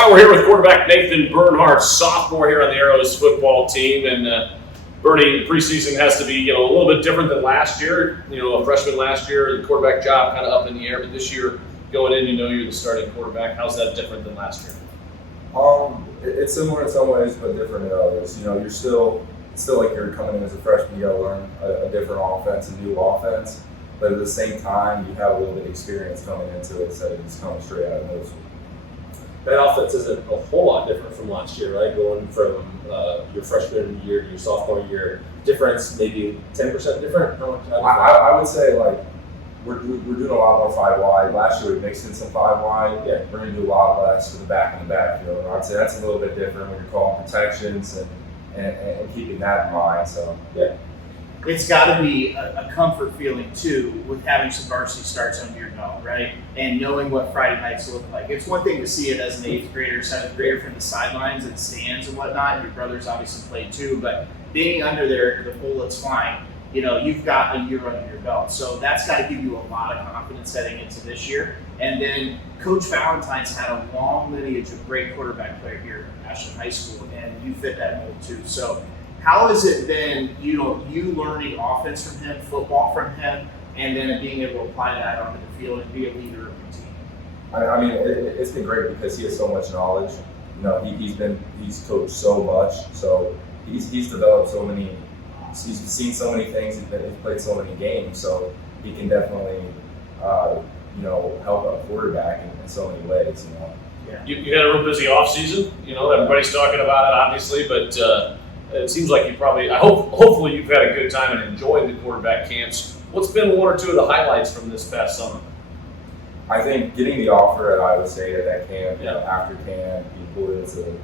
All right, we're here with quarterback Nathan Bernhardt, sophomore here on the Arrows football team. And Bernie, preseason has to be a little bit different than last year. A freshman last year, the quarterback job kind of up in the air. But this year, going in, you're the starting quarterback. How's that different than last year? It's similar in some ways, but different in others. You're still like you're coming in as a freshman. You got to learn a different offense, a new offense. But at the same time, you have a little bit of experience coming into it instead of just coming straight out of middle school. That offense isn't a whole lot different from last year, right? Going from your freshman year to your sophomore year, difference maybe 10% different. How much? I would say we're doing a lot more 5 wide. Last year we mixed in some 5 wide. Yeah, we're going to do a lot less for the back and the backfield. I'd say that's a little bit different when you're calling protections and keeping that in mind. So yeah. It's got to be a comfort feeling, too, with having some varsity starts under your belt, right? And knowing what Friday nights look like. It's one thing to see it as an 8th grader, 7th grader from the sidelines and stands and whatnot. Your brothers obviously played, too. But being under there, the bullet's flying. You've got a year under your belt. So that's got to give you a lot of confidence heading into this year. And then Coach Valentine's had a long lineage of great quarterback player here at Ashland High School, and you fit that mold, too. So how has it been, you learning offense from him, football from him, and then being able to apply that onto the field and be a leader of the team? I mean, it's been great because he has so much knowledge. He's coached so much, so he's developed so many. He's seen so many things. He's played so many games, so he can definitely, help a quarterback in so many ways. Yeah. You had a real busy off season. Everybody's talking about it, obviously, but. It seems like hopefully you've had a good time and enjoyed the quarterback camps. What's been one or two of the highlights from this past summer? I think getting the offer at Iowa State at that camp, after camp, being pulled into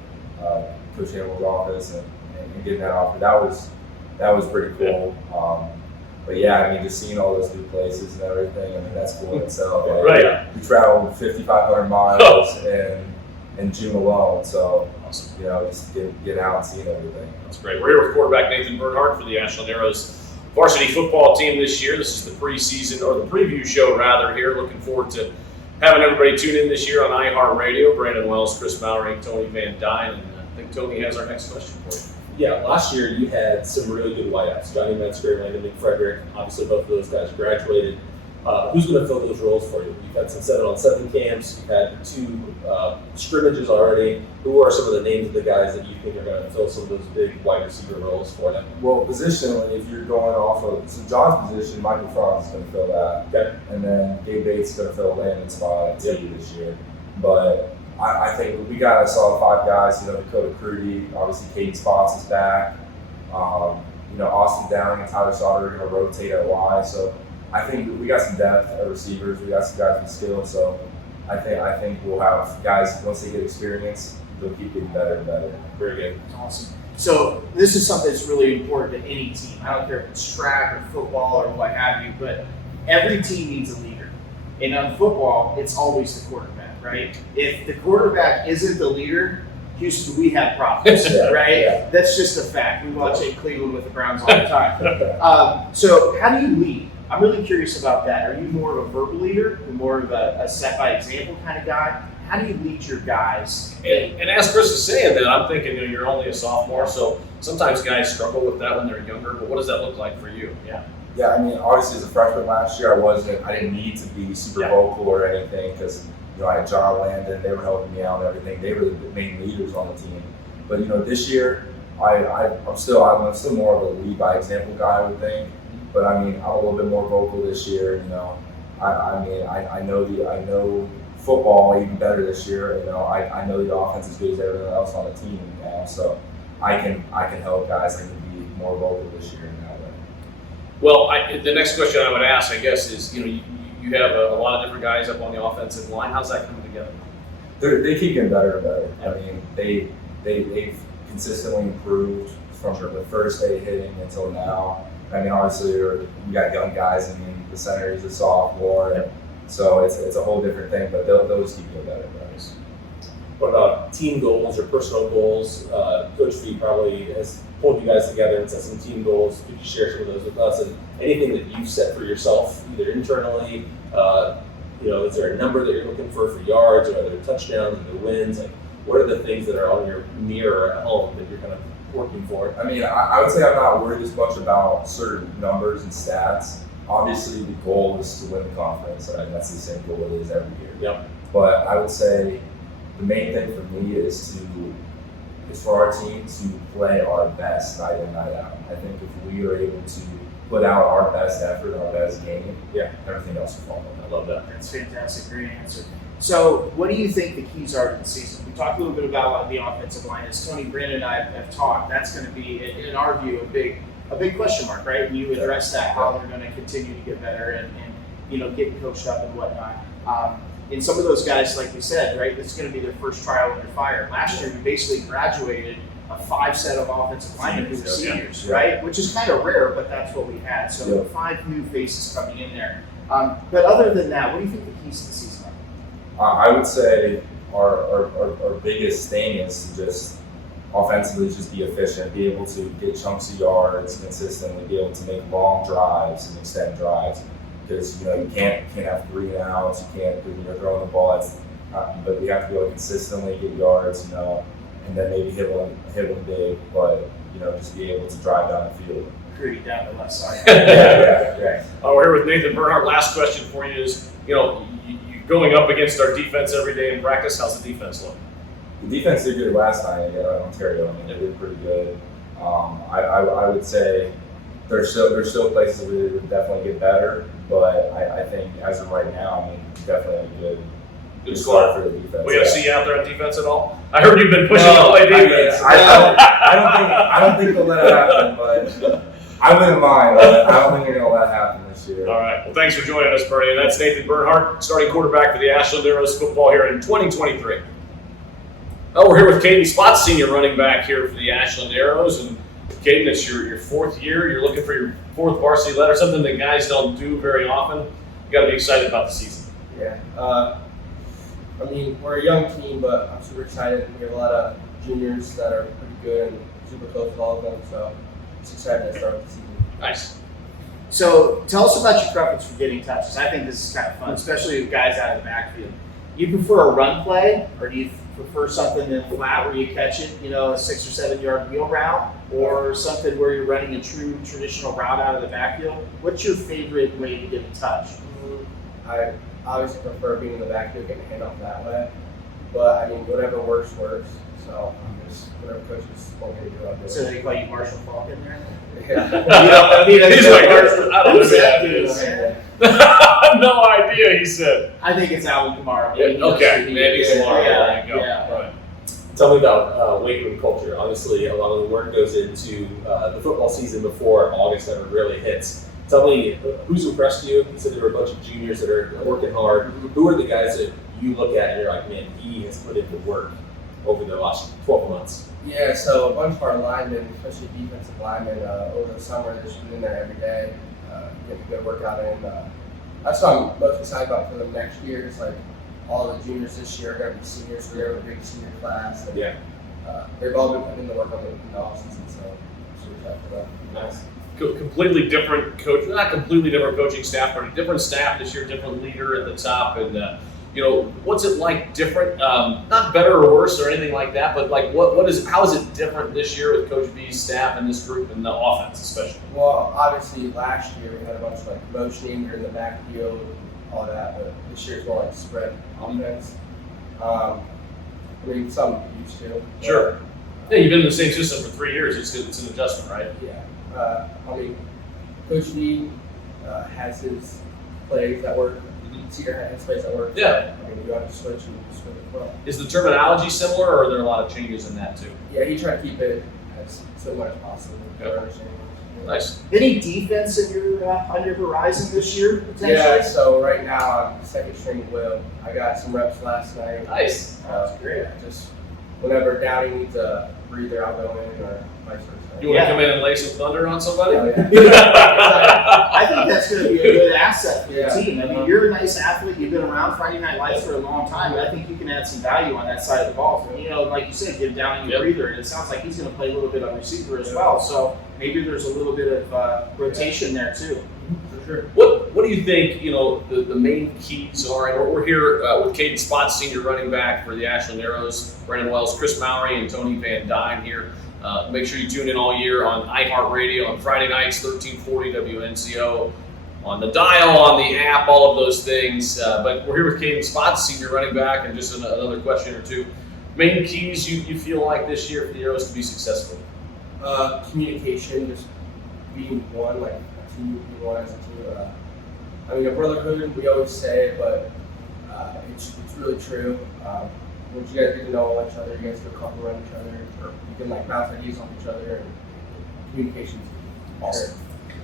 Coach Hamill's office and getting that offer, that was pretty cool. But yeah, just seeing all those new places and everything, that's cool in itself. Right. We traveled 5,500 miles in June alone, so awesome. Just get out and see everything. That's great. We're here with quarterback Nathan Bernhardt for the Ashland Arrows varsity football team this year. This is the preseason, or the preview show rather, here. Looking forward to having everybody tune in this year on iHeartRadio. Brandon Wells, Kris Mowry, Tony Van Duyne, and I think Tony has our next question for you. Yeah, last year you had some really good wideouts. Johnny Metzger, Landon McFrederick, obviously both of those guys graduated. Who's going to fill those roles for you? You've had some 7-on-7 camps. You've had 2 scrimmages already. Who are some of the names of the guys that you think are going to fill some of those big wide receiver roles for them? Well, positionally, if you're going off of John's position, Michael Franz is going to fill that. Okay. And then Gabe Bates is going to fill Landon's spot at T this year. But I think we got a solid 5 guys. Dakota Crudy, obviously Caden Spots is back. Austin Downing and Tyler Sauter are going to rotate at Y. So I think we got some depth at receivers. We got some guys with skill. So I think we'll have guys, once they get experience, they'll keep getting better and better. Very good. Awesome. So this is something that's really important to any team. I don't care if it's track or football or what have you, but every team needs a leader. And on football, it's always the quarterback, right? If the quarterback isn't the leader, Houston, we have problems, right? Yeah. That's just a fact. We watch it in Cleveland with the Browns all the time. So how do you lead? I'm really curious about that. Are you more of a verbal leader, or more of a set-by-example kind of guy? How do you lead your guys? And as Kris is saying that, I'm thinking you're only a sophomore, so sometimes guys struggle with that when they're younger, but what does that look like for you? Yeah, obviously as a freshman last year, I didn't need to be super vocal or anything because, I had John Landon, they were helping me out and everything. They were the main leaders on the team. But, this year, I'm still more of a lead-by-example guy, I would think. But I'm a little bit more vocal this year. I know football even better this year. I know the offense as good as everyone else on the team now, so I can help guys. I can be more vocal this year in that way. Well, the next question I would ask, I guess, is you have a lot of different guys up on the offensive line. How's that coming together? They keep getting better and better. They've consistently improved from the first day hitting until now. Obviously, we got young guys. The center is a sophomore, so it's a whole different thing. But those keep getting better. What about team goals or personal goals? Coach V probably has pulled you guys together and set some team goals. Could you share some of those with us? And anything that you've set for yourself, either internally, is there a number that you're looking for yards, or are there touchdowns, or there wins? What are the things that are on your mirror at home that you're kind of working for? I mean, I would say I'm not worried as much about certain numbers and stats. Obviously, the goal is to win the conference. I mean, that's the same goal it is every year. Yep. But I would say the main thing for me is for our team to play our best night in, night out. I think if we are able to put out our best effort, our best game, everything else will follow. I love that. That's fantastic. Great answer. So, what do you think the keys are to the season? We talked a little bit about the offensive line. As Tony, Brandon, and I have talked, that's going to be, in our view, a big question mark, right? And you address that, how they're going to continue to get better and get coached up and whatnot. And some of those guys, like we said, right, this is going to be their first trial under fire. Last year, we basically graduated a 5 set of offensive linemen who were seniors, right? Which is kind of rare, but that's what we had. So 5 new faces coming in there. But other than that, what do you think the keys to the season are? I would say our biggest thing is to just offensively just be efficient, be able to get chunks of yards consistently, be able to make long drives and extend drives. Because you can't have 3 and outs, you can't when you're throwing the ball. But we have to be able to consistently get yards, and then maybe hit one big, but just be able to drive down the field. Agree, down the left side. Yeah. We're here with Nathan Bernhardt. Last question for you is, you going up against our defense every day in practice. How's the defense look? The defense did good last night in Ontario. I mean, they did pretty good. I would say there's still places that we would definitely get better, but I think as of right now, I mean, definitely a good start for the defense. We got to see you out there on defense at all? I heard you've been pushing to play defense. I don't think they'll let it happen, but I wouldn't mind. I don't think they're going to let it happen this year. All right. Well, thanks for joining us, Bernie. And that's Nathan Bernhardt, starting quarterback for the Ashland Arrows football here in 2023. Oh, we're here with Caden Spotts, senior running back here for the Ashland Arrows. And Caden, it's your 4th year. You're looking for your 4th varsity letter, something that guys don't do very often. You got to be excited about the season. Yeah. I mean, we're a young team, but I'm super excited. We have a lot of juniors that are pretty good and super close with all of them, so it's exciting to start the season. Nice. So tell us about your preference for getting touches. I think this is kind of fun, especially with guys out of the backfield. You prefer a run play, or do you prefer something in flat where you catch it, a 6 or 7 yard wheel route, or something where you're running a true traditional route out of the backfield? What's your favorite way to get a touch? I obviously prefer being in the backfield, getting a handoff that way, but I mean, whatever works. So I'm just whatever coaches want me to do, I'll do it. So they call you Marshall Falk in there? Yeah. He's like, I don't know who that is. is. No idea, he said. I think it's Alvin Kamara. Okay, maybe Kamara. Yeah, There you go. yeah. Right. Tell me about weight room culture. Obviously, a lot of the work goes into the football season before August ever really hits. Tell me, who's impressed you? You said there were a bunch of juniors that are working hard. Who are the guys that you look at and you're like, man, he has put in the work over the last 12 months? Yeah, so a bunch of our linemen, especially defensive linemen, over the summer, they've just been in there every day, getting a good workout in. That's what I'm most excited about for them next year. It's like all the juniors this year are going to be seniors, so they're a big senior class. And, they've all been putting in the work on the offseason, so I'm super excited for that. Nice. Completely different coach, not completely different coaching staff, but a different staff this year, different leader at the top. And, what's it like different? Not better or worse or anything like that, but like how is it different this year with Coach B's staff and this group and the offense especially? Well, obviously last year we had a bunch of like motioning during the backfield, all that, but this year it's more like spread offense. I mean, something to get used to. Sure. Yeah, you've been in the same system for 3 years. It's an adjustment, right? Yeah. I mean, Coach B has his plays that work. Cedar has his plays that work. Yeah. I mean, you have to switch and switch as well. Is the terminology similar, or are there a lot of changes in that too? Yeah, he tried to keep it as similar as possible. Yep. Nice. Any defense on your horizon this year, potentially? Yeah, so right now I'm second string Will. I got some reps last night. Nice. That's great. Just whenever Downey needs a breather, I'll go in, or vice versa. You want to come in and lay some thunder on somebody? Oh, yeah. I think that's going to be a good asset for the Yeah. team. I mean, you're a nice athlete. You've been around Friday Night Lights for a long time, and I think you can add some value on that side of the ball. So, like you said, give Downey a breather, and it sounds like he's going to play a little bit on receiver as well. So maybe there's a little bit of rotation there too. For sure. What do you think, the main keys are? And we're here with Caden Spotts, senior running back for the Ashland Arrows, Brandon Wells, Kris Mowry, and Tony Van Duyne here. Make sure you tune in all year on iHeartRadio on Friday nights, 1340 WNCO, on the dial, on the app, all of those things. But we're here with Caden Spotts, senior running back, and just another question or two. Main keys you feel like this year for the Arrows to be successful? Communication, just being one, like a team, being one as a team. I mean, a brotherhood, we always say it, but it's really true. Once you guys get to know each other, you guys feel comfortable around each other, or you can like bounce ideas off each other, and communication's Awesome.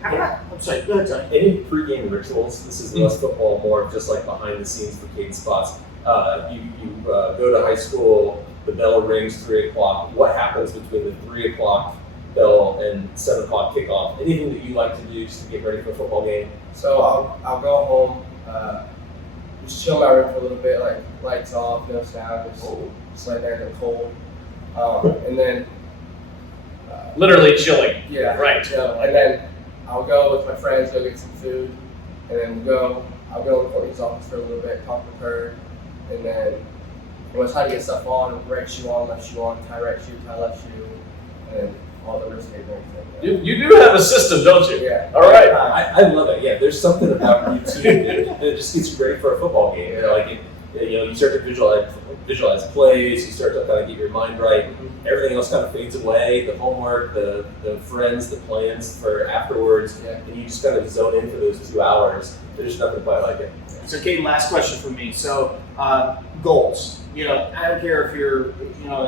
I'm sorry, go ahead, Tony. Any pregame rituals? This is less football, more of just like behind the scenes for Caden Spotts. You go to high school, the bell rings 3 o'clock. What happens between the 3 o'clock bell and 7 o'clock kickoff? Anything that you like to do just to get ready for a football game? So I'll go home, just chill in my room for a little bit, like lights off, no sound, just lay there in the cold, and then Literally chilling. yeah, Right. chill. And then I'll go with my friends, go get some food, and then I'll go to Courtney's office for a little bit, talk with her, and then when it's time to get stuff on, right shoe on, left shoe on, tie right shoe, tie left shoe, and then all the wrist tape and everything. You do have a system, don't you? Yeah. All right. I love it. Yeah, there's something about routine that just gets great for a football game. You start to visualize plays. You start to kind of get your mind right. Everything else kind of fades away. The homework, the friends, the plans for afterwards, and you just kind of zone in for those 2 hours. There's nothing quite like it. So, Caden, last question for me. So, goals. I don't care if you're,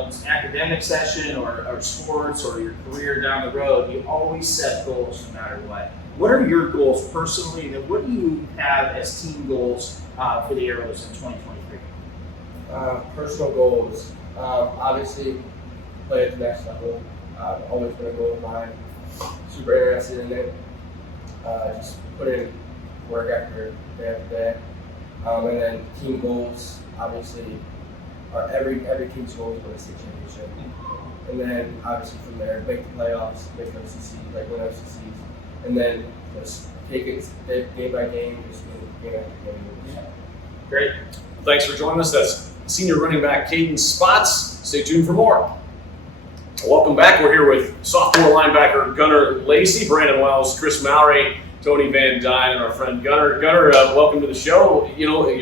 it's academic session or sports or your career down the road. You always set goals no matter what. What are your goals personally, and then what do you have as team goals for the Arrows in 2023? Personal goals, obviously play at the next level. Always been a goal of mine. Super interested in it. Just put in work after day. And then team goals, obviously, every team's goal is to win a state championship. And then obviously from there, make the playoffs, make OCC, like win OCCs, and then just take it game by game, just game after game. Yeah. Great. Thanks for joining us. That's senior running back Caden Spotts. Stay tuned for more. Welcome back. We're here with sophomore linebacker Gunnar Lacey, Brandon Wells, Kris Mowry, Tony Van Duyne, and our friend Gunnar. Gunnar, welcome to the show. You're in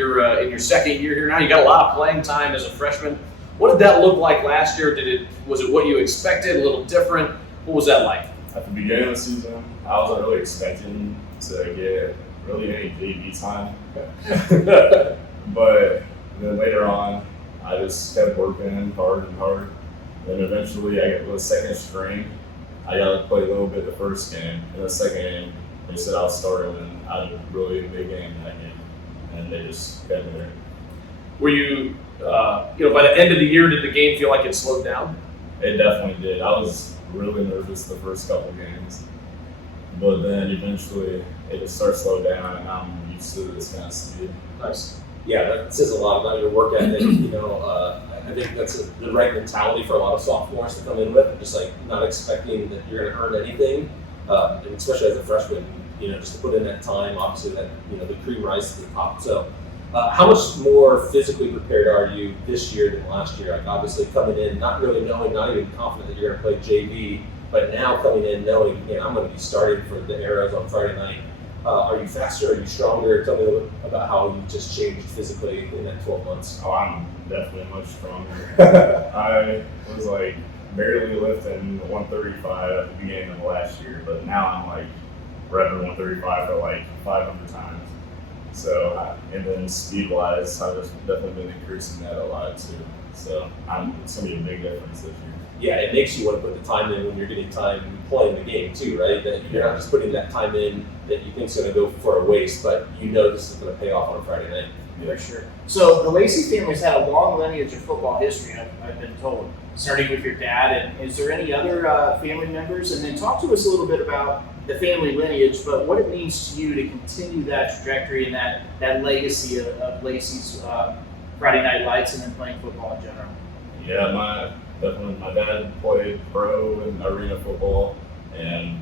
your second year here now. You got a lot of playing time as a freshman. What did that look like last year? Was it what you expected? A little different? What was that like? At the beginning of the season, I wasn't really expecting to get really any JV time. But then later on, I just kept working hard and hard. Then eventually I got the second string. I got to play a little bit the first game. In the second game, they said I was starting, and I had a really big game that game. And they just kept me there. Were you, by the end of the year, did the game feel like it slowed down? It definitely did. I was really nervous the first couple games. But then eventually it just started to slow down, and I'm used to this kind of speed. Nice. Yeah, that says a lot about your work ethic. I think that's the right mentality for a lot of sophomores to come in with, just like not expecting that you're going to earn anything, and especially as a freshman. Just to put in that time, obviously that the cream rises to the top. So, how much more physically prepared are you this year than last year? Like obviously coming in, not really knowing, not even confident that you're going to play JV, but now coming in knowing, I'm going to be starting for the Arrows on Friday night. Are you faster? Are you stronger? Tell me a little bit about how you just changed physically in that 12 months. Oh, I'm definitely much stronger. I was like barely lifting 135 at the beginning of last year, but now I'm like repping 135 for like 500 times. So, and then speed-wise, I've definitely been increasing that a lot too. So, it's going to be a big difference this year. Yeah, it makes you want to put the time in when you're getting time playing the game too, right? That you're not just putting that time in that you think is going to go for a waste, but this is going to pay off on a Friday night. For sure. So the Lacey family's had a long lineage of football history, I've been told, starting with your dad. And is there any other family members? And then talk to us a little bit about the family lineage, but what it means to you to continue that trajectory and that legacy of Lacey's Friday Night Lights and then playing football in general. Yeah, my dad played pro and arena football, And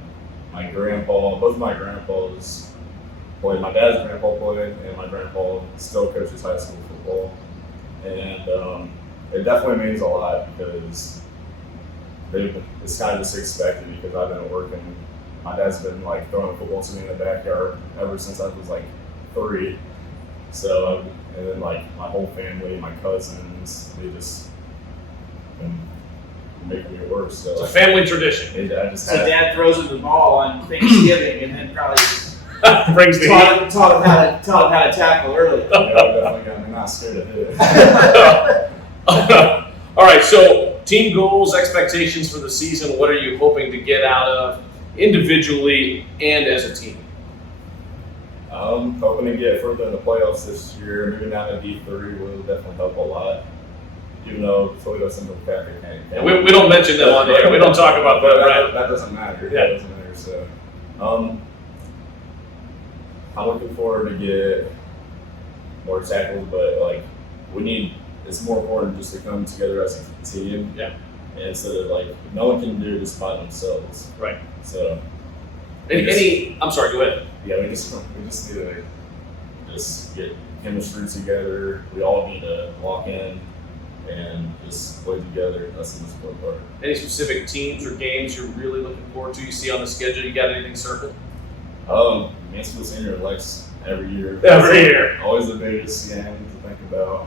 both my grandpas played. My dad's grandpa played, and my grandpa still coaches high school football. And it definitely means a lot because it's kind of just expected because I've been working. My dad's been like throwing football to me in the backyard ever since I was like 3. So, and then like my whole family, my cousins, they just been making me worse. So It's a family tradition. I just So had, Dad throws him the ball on Thanksgiving, and then probably Brings the heat. taught him how to tackle early. definitely got me not scared to hit it. All right, so team goals, expectations for the season. What are you hoping to get out of individually and as a team? Hoping to get further in the playoffs this year. Moving down to D3 will definitely help a lot. Even though Toledo Central Catholic can't. And we don't mention them on here. We don't talk about that, right? That doesn't matter. Yeah. That doesn't matter. So, I'm looking forward to get more tackles, but like it's more important just to come together as a team. Yeah. Instead of like no one can do this by themselves. Right. So. I'm sorry, go ahead. Yeah, we just need to just get chemistry together. We all need to walk in and just play together. That's the most important part. Any specific teams or games you're really looking forward to? You see on the schedule, you got anything circled? Mansfield Senior elects every year. Every year. Always the biggest game to think about.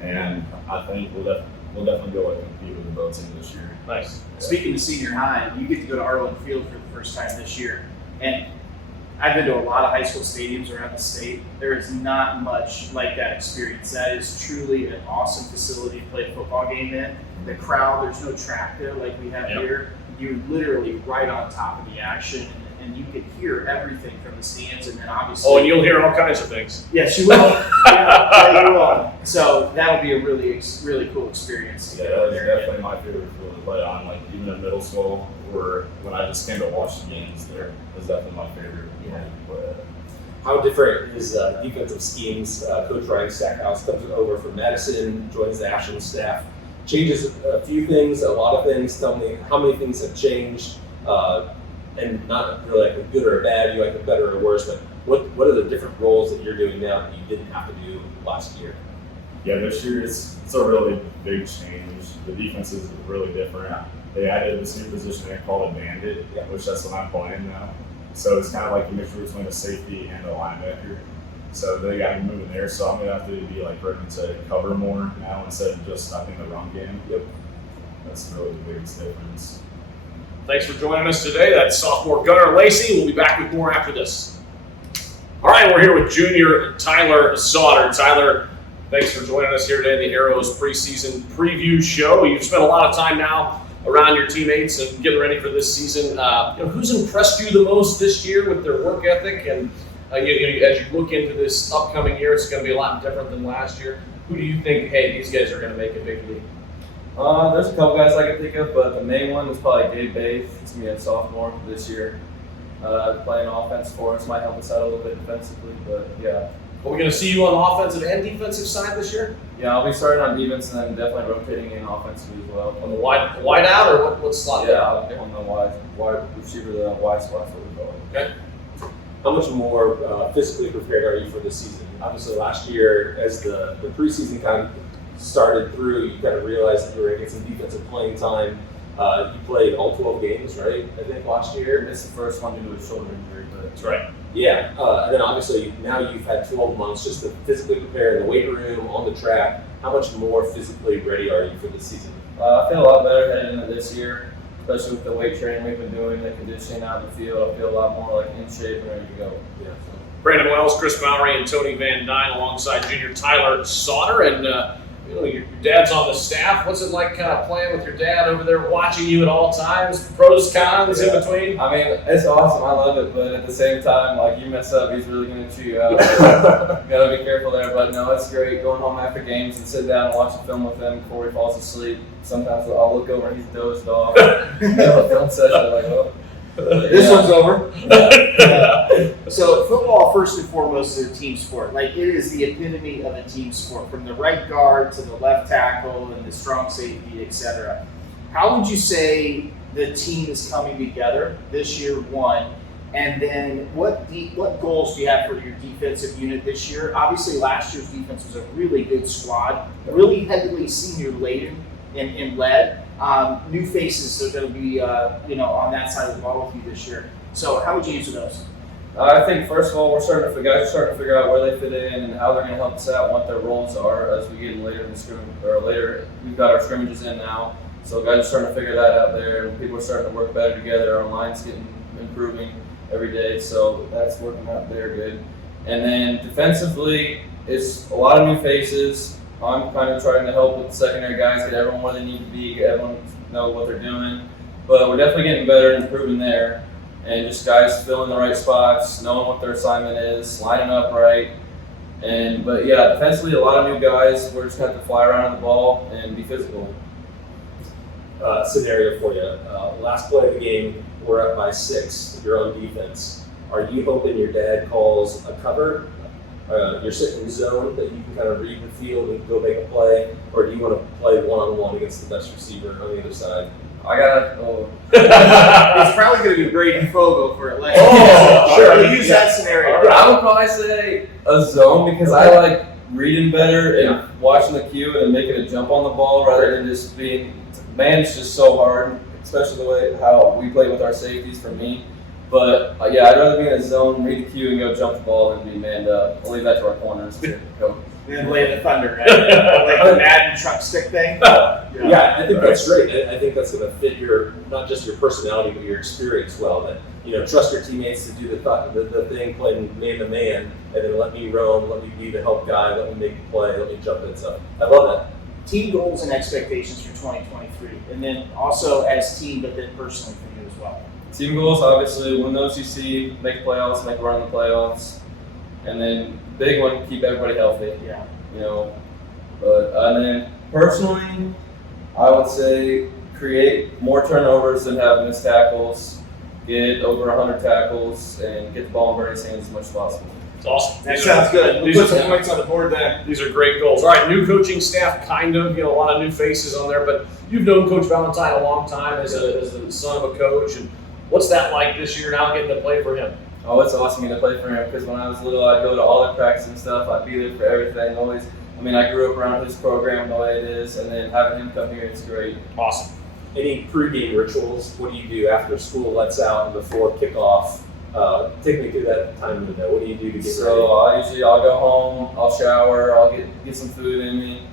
And I think we'll definitely go and compete with the boat team this year. Nice. Speaking of senior high, you get to go to Arlen Field for the first time this year. And I've been to a lot of high school stadiums around the state. There is not much like that experience. That is truly an awesome facility to play a football game in. The crowd, there's no track there like we have Yep. here. You're literally right on top of the action, and you can hear everything from the stands. And then obviously, Oh, and you'll hear all kinds of things. yes, you will. Yeah, you will. So that'll be a really cool experience. To Yeah, get that over was there. definitely my favorite field to play on. Like even in middle school, or when I just came to watch the games there, it was definitely my favorite. Yeah. But How different is defensive schemes? Coach Ryan Stackhouse comes over from Madison, joins the Ashland staff, changes a few things, a lot of things. Tell me how many things have changed, and not really like a good or a bad, you like a better or worse, but what are the different roles that you're doing now that you didn't have to do last year? yeah, this year it's a really big change. The defense is really different. They added this new position they call a bandit, which that's what I'm playing now. So it's kind of like a mixture between a safety and a linebacker. So they got me moving there. So I'm gonna have to be like ready to cover more now instead of just stopping the run game. Yep. That's really the biggest difference. Thanks for joining us today. That's sophomore Gunnar Lacey. We'll be back with more after this. All right, we're here with junior Tyler Sauter. Tyler, thanks for joining us here today in the Arrows preseason preview show. You've spent a lot of time now around your teammates and getting ready for this season. Who's impressed you the most this year with their work ethic? And as you look into this upcoming year, it's going to be a lot different than last year. Who do you think, hey, these guys are going to make a big leap? There's a couple guys I can think of, but the main one is probably Gabe Baith. He's going to be a sophomore this year. Playing offense for us might help us out a little bit defensively, but yeah. Are we going to see you on the offensive and defensive side this year? Yeah, I'll be starting on defense and then definitely rotating in offensively as well. On the wide out, or what slot? Yeah, on the wide receiver, the wide spot's what we call it. Okay. How much more physically prepared are you for this season? Obviously, last year, as the preseason kind of started through, you kind of realized that you were going to get some defensive playing time. You played all 12 games, right? I think last year. Missed the first one due to a shoulder injury, but That's right. Yeah, and then obviously now you've had 12 months just to physically prepare in the weight room, on the track. How much more physically ready are you for this season? I feel a lot better heading into this year, especially with the weight training we've been doing, the conditioning out in the field. I feel a lot more like in shape and ready to go. Yeah. Brandon Wells, Kris Mowry, and Tony Van Duyne alongside junior Tyler Sauter. And your dad's on the staff. What's it like kind of playing with your dad over there, watching you at all times? Pros, cons in between? I mean, it's awesome. I love it, but at the same time, like you mess up, he's really going to chew you out. Gotta be careful there. But no, it's great going home after games and sit down and watch a film with him before he falls asleep. Sometimes I'll look over and he's dozed off. A film session, like, oh. This one's over. So football, first and foremost, is a team sport. Like, it is the epitome of a team sport, from the right guard to the left tackle and the strong safety, etc. How would you say the team is coming together this year, one. And then what goals do you have for your defensive unit this year? Obviously, last year's defense was a really good squad, really heavily senior laden and led. New faces are going to be on that side of the ball with you this year. So how would you answer those? I think first of all, guys are starting to figure out where they fit in and how they're going to help us out, and what their roles are as we get later in the scrimmage, or later. We've got our scrimmages in now, so guys are starting to figure that out there, and people are starting to work better together. Our line's improving every day, so that's working out there good. And then defensively, it's a lot of new faces. I'm kind of trying to help with the secondary guys, get everyone where they need to be, get everyone to know what they're doing. But we're definitely getting better and improving there. And just guys filling the right spots, knowing what their assignment is, lining up right. But yeah, defensively, a lot of new guys. We're just going to have to fly around the ball and be physical. Scenario for you. Last play of the game, we're up by 6. You're on defense. Are you hoping your dad calls a cover? You're sitting in zone that you can kind of read the field and go make a play, or do you want to play one-on-one against the best receiver on the other side? It's probably going to be Brady Fogle for Atlanta. Sure. We'll use that scenario. I would probably say a zone, because I like reading better and watching the cue and making a jump on the ball rather than just being. Man's just so hard, especially the way how we play with our safeties for me. But yeah, I'd rather be in a zone, read the cue, and go jump the ball than be manned up. I'll leave that to our corners to coach. And then lay the thunder, right? Like the Madden truck stick thing. Yeah, I think that's great. I think that's going to fit not just your personality, but your experience well. That trust your teammates to do the thing, playing man to man, and then let me roam, let me be the help guy, let me make a play, let me jump in. So I love that. Team goals and expectations for 2023, and then also as team, but then personally for you as well. Team goals, obviously, win those UC, make playoffs, make a run in the playoffs, and then big one, keep everybody healthy. Yeah. And then personally, I would say create more turnovers than have missed tackles, get over 100 tackles, and get the ball in Bernie's hands as much as possible. It's awesome. That sounds good. We'll These put are some points on the board there. These are great goals. All right, new coaching staff, kind of, a lot of new faces on there, but you've known Coach Valentine a long time as the son of a coach, and what's that like this year now getting to play for him? Oh, it's awesome getting to play for him, because when I was little, I'd go to all the practice and stuff. I'd be there for everything. Always. I grew up around his program the way it is, and then having him come here, it's great. Awesome. Any pregame rituals? What do you do after school lets out and before kickoff? Take me through that time of the day. What do you do to get ready? I'll go home, I'll shower, I'll get some food in me,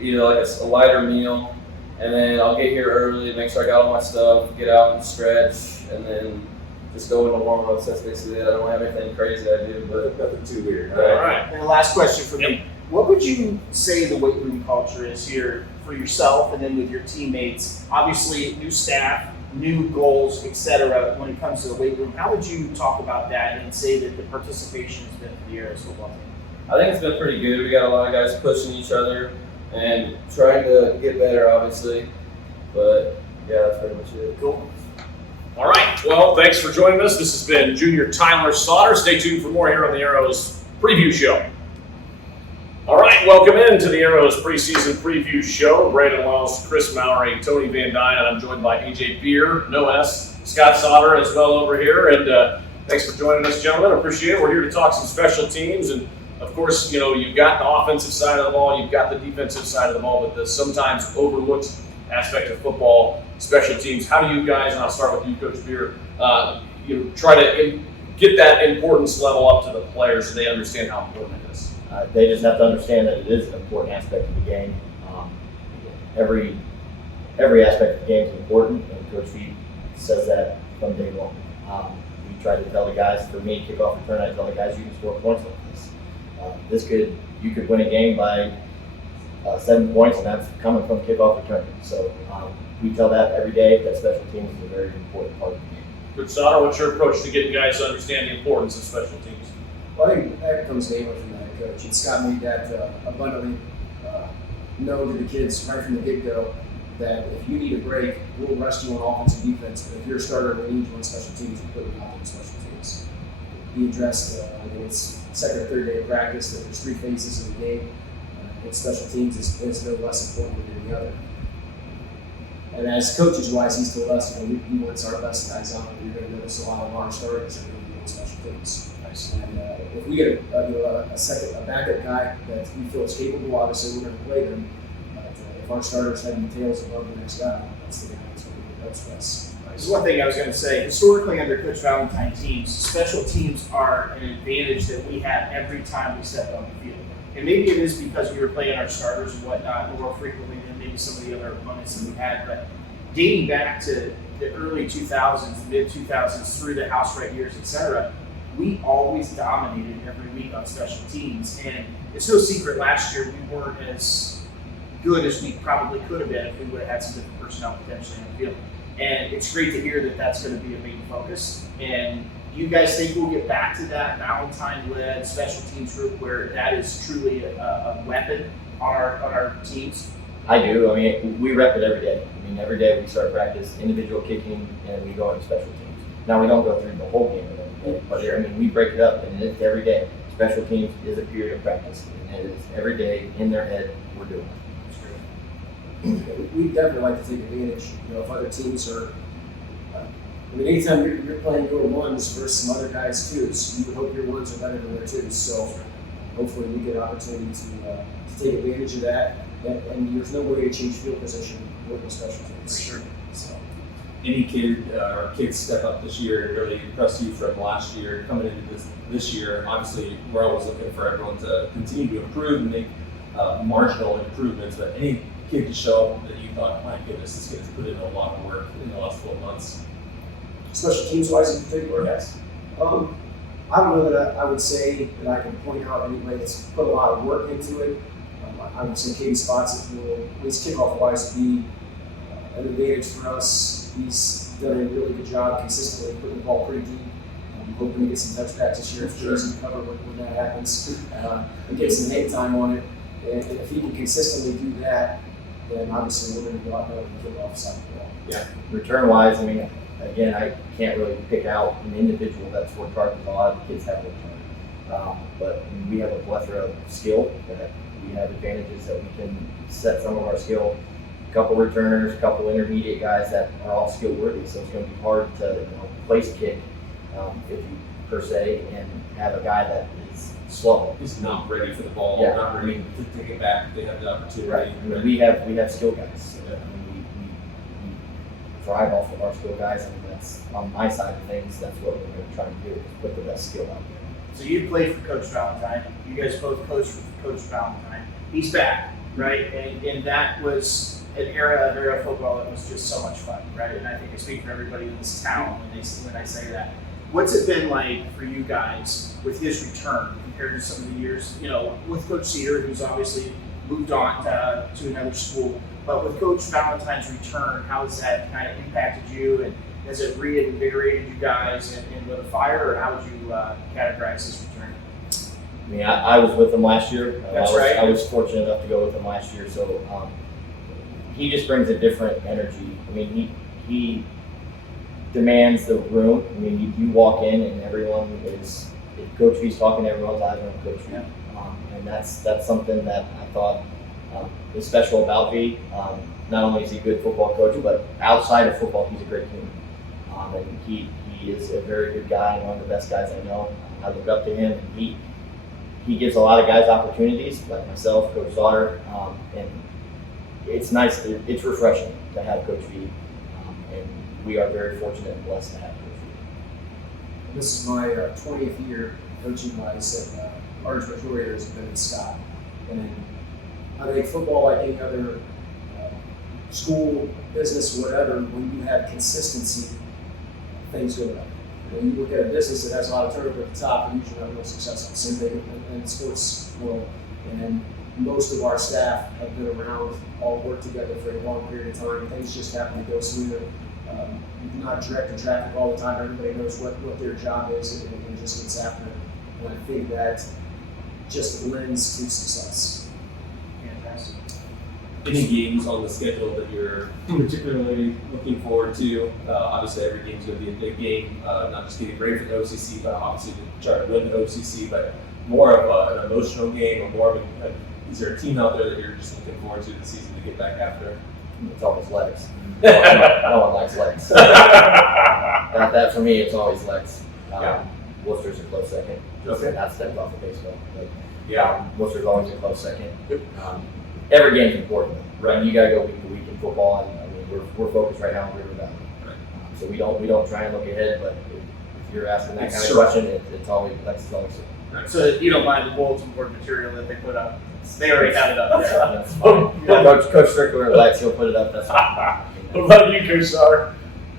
eat like a lighter meal, and then I'll get here early, make sure I got all my stuff, get out and stretch, and then just go into warm up. That's basically it. I don't have anything crazy I do, but Nothing too weird. All right. And the last question for me. What would you say the weight room culture is here for yourself and then with your teammates? Obviously, new staff, new goals, etc. When it comes to the weight room, how would you talk about that and say that the participation has been for the Arrows football team? I think it's been pretty good. We got a lot of guys pushing each other and trying to get better, obviously. But yeah, that's pretty much it. Cool. All right. Well, thanks for joining us. This has been Junior Tyler Sauter. Stay tuned for more here on the Arrows Preview Show. All right, welcome into the Arrows preseason preview show. Brandon Wells, Kris Mowry, Tony Van Duyne, and I'm joined by AJ Beer, no S, Scott Sauter as well over here. And thanks for joining us, gentlemen. I appreciate it. We're here to talk some special teams. And, of course, you've got the offensive side of the ball, you've got the defensive side of the ball, but the sometimes overlooked aspect of football, special teams. How do you guys, and I'll start with you, Coach Beer, try to get that importance level up to the players so they understand how important it is? They just have to understand that it is an important aspect of the game. Every aspect of the game is important, and Coach Feet says that from day one. We try to tell the guys, for me, kickoff return, I tell the guys you can score points like this. You could win a game by 7 points, and that's coming from kickoff return. So we tell that every day. That special teams is a very important part of the game. Coach Sauter, what's your approach to getting guys to understand the importance of special teams? Well, I think that comes daily from that coach. And Scott made that abundantly known to the kids right from the get-go that if you need a break, we'll rest you on offense and defense. But if you're a starter and we need you on special teams, we'll put you out on special teams. He addressed, it's second or third day of practice, that there's three phases of the game. And special teams is no less important than the other. And as coaches wise, he's told us, he wants our best guys out. You're going to notice a lot of our starters are going to be on special teams. And if we get a backup guy that we feel is capable, obviously we're going to play them. But if our starters have details above the next guy, that's the guy that's going to be the best for us. This is one thing I was going to say. Historically, under Coach Valentine teams, special teams are an advantage that we have every time we step on the field. And maybe it is because we were playing our starters and whatnot more frequently than maybe some of the other opponents that we had. But dating back to the early 2000s, mid 2000s, through the house right years, etc., we always dominated every week on special teams. And it's no secret last year we weren't as good as we probably could have been if we would have had some different personnel potentially on the field. And it's great to hear that that's going to be a main focus. And do you guys think we'll get back to that Valentine-led special teams group where that is truly a weapon on our teams? I do. I mean, we rep it every day. I mean, every day we start practice individual kicking and we go into special teams. Now we don't go through the whole game, but I mean, we break it up and it's every day. Special teams is a period of practice, and it is every day in their head we're doing it. We definitely like to take advantage. If other teams are, anytime you're playing your ones versus some other guys too, so you hope your ones are better than their twos. So hopefully we get an opportunity to take advantage of that. And there's no way to change field position with the special teams. For sure. So. Any kid or kids step up this year and really impress you from last year coming into this year? Obviously, we're always looking for everyone to continue to improve and make marginal improvements, but any kid to show up that you thought, my goodness, this kid's put in a lot of work in the last 12 months? Special teams wise in particular? Yes. I don't know that I would say that I can point out anybody that's put a lot of work into it. I would say Katie Spots will, at least kickoff wise, be an advantage for us. He's done a really good job consistently putting the ball pretty deep. I'm hoping to get some touchbacks this year if Joe's in cover when that happens, and get some hang time on it. And if he can consistently do that, then obviously we're going to go out there and kick off side of the ball. Yeah. Return wise, I mean, again, I can't really pick out an individual that's worked hard because a lot of the kids have returned. But we have a plethora of skill that we have advantages that we can set some of our skill. A couple returners, a couple intermediate guys that are all skill worthy, so it's going to be hard to place kick if you per se and have a guy that is slow. He's not ready for the ball, Yeah. not ready to take it back if they have the opportunity. Right. I mean, we have skill guys. I mean, we thrive off of our skill guys, and that's on my side of things. That's what we're going to try to do: is put the best skill out there. So you played for Coach Valentine. You guys both coached for Coach Valentine. He's back, right? And that was an era of football that was just so much fun, right? And I think I speak for everybody in this town when I say that. What's it been like for you guys with his return compared to some of the years, with Coach Cedar, who's obviously moved on to another school, but with Coach Valentine's return, how has that kind of impacted you, and has it reinvigorated you guys in with a fire, or how would you categorize his return? I mean, I was with him last year. That's right. I was fortunate enough to go with him last year, so he just brings a different energy. I mean, he demands the room. I mean, you walk in and everyone is, if Coach V's talking, everyone's eyes on Coach V. And that's something that I thought is special about V. Not only is he a good football coach, but outside of football, he's a great human. And he is a very good guy and one of the best guys I know. I look up to him. And he gives a lot of guys opportunities, like myself, Coach Sauter, and it's nice. It's refreshing to have Coach V, and we are very fortunate and blessed to have Coach V. This is my 20th year coaching wise at Orangeburg Warriors and been in Scott. And I think football, like any other school, business, whatever, when you have consistency, things go better. When you look at a business that has a lot of turnover at the top, you usually have real success. Same thing in the sports world. And then most of our staff have been around, all worked together for a long period of time. Things just happen to go smoother. You're not directing traffic all the time. Everybody knows what their job is and just gets after it. And I think that just lends to success. Fantastic. Any games on the schedule that you're particularly looking forward to? Obviously, every game is going to be a big game, not just getting ready for the OCC, but obviously to try to win the OCC, but more of an emotional game, or more of is there a team out there that you're just looking forward to this season to get back after? it's always legs. No one likes legs. That for me, it's always legs. Worcester's a close second. Not stepped off of baseball. But, Worcester's always a close second. Every game's important. Right. You got to go week to week in football, and I mean, we're focused right now on River Valley. So we don't try and look ahead, but if you're asking that kind of question, it's always that's always. So you don't mind the bulletin board material that they put up? They already have it up there. That's fine. Coach Strickler likes, he'll put it up. That's fine. What about you, Coach Sauer?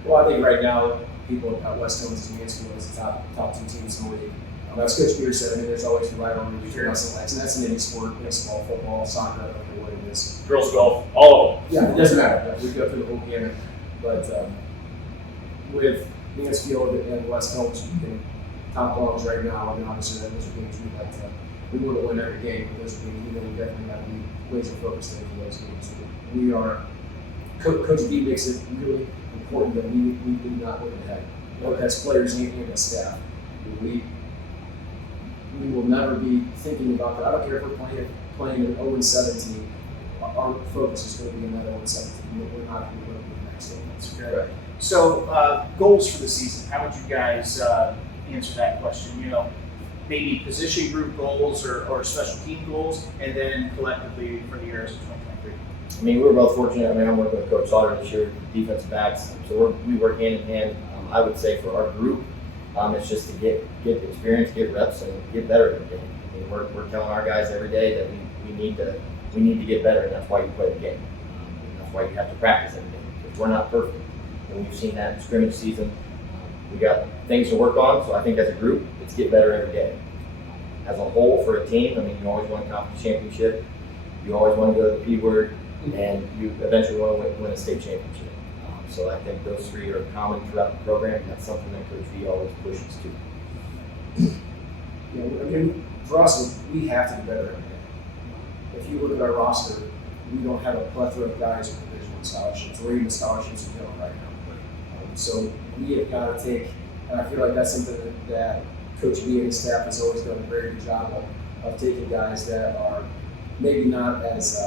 Well, I think right now, people at West Coast and Mansfield is the top two teams in the league. As Coach Beer said, I mean, there's always the rivalry between us and Lex, and that's in any sport, baseball, football, soccer, I don't know what it is. Girls golf, all of them. Yeah, it doesn't matter. We go through the whole gamut. But with Mansfield and West Coast being top dogs right now, and obviously those are games we want to win every game, but those are games we definitely got to be laser focused into those games. We are, Coach B makes it really important that we do not look ahead. As players and as staff. We will never be thinking about that. I don't care if we're playing an 0-7 team. Our focus is going to be in that 0-7 team. We're not going to go to the next game. That's great. Right. So, goals for the season. How would you guys answer that question? You know, maybe position group goals or special team goals, and then collectively for the Arrows in 2023. I mean, we're both fortunate. I mean, I'm working with Coach Sauter this year, defensive backs. So we work hand in hand. I would say for our group, it's just to get experience, get reps, and get better every day. I mean, we're telling our guys every day that we need to get better, and that's why you play the game. And that's why you have to practice every day, because we're not perfect. And we've seen that in scrimmage season. We got things to work on, so I think as a group, it's get better every day. As a whole, for a team, I mean, you always want a conference championship. You always want to go to the P word, and you eventually want to win a state championship. So I think those three are common throughout the program. That's something that Coach V always pushes to. You know, I mean, for us, we have to be better every day. If you look at our roster, we don't have a plethora of guys with Division I scholarships or even scholarships in general right now. So we have got to take, and I feel like that's something that Coach V and his staff has always done a very good job of taking guys that are maybe not as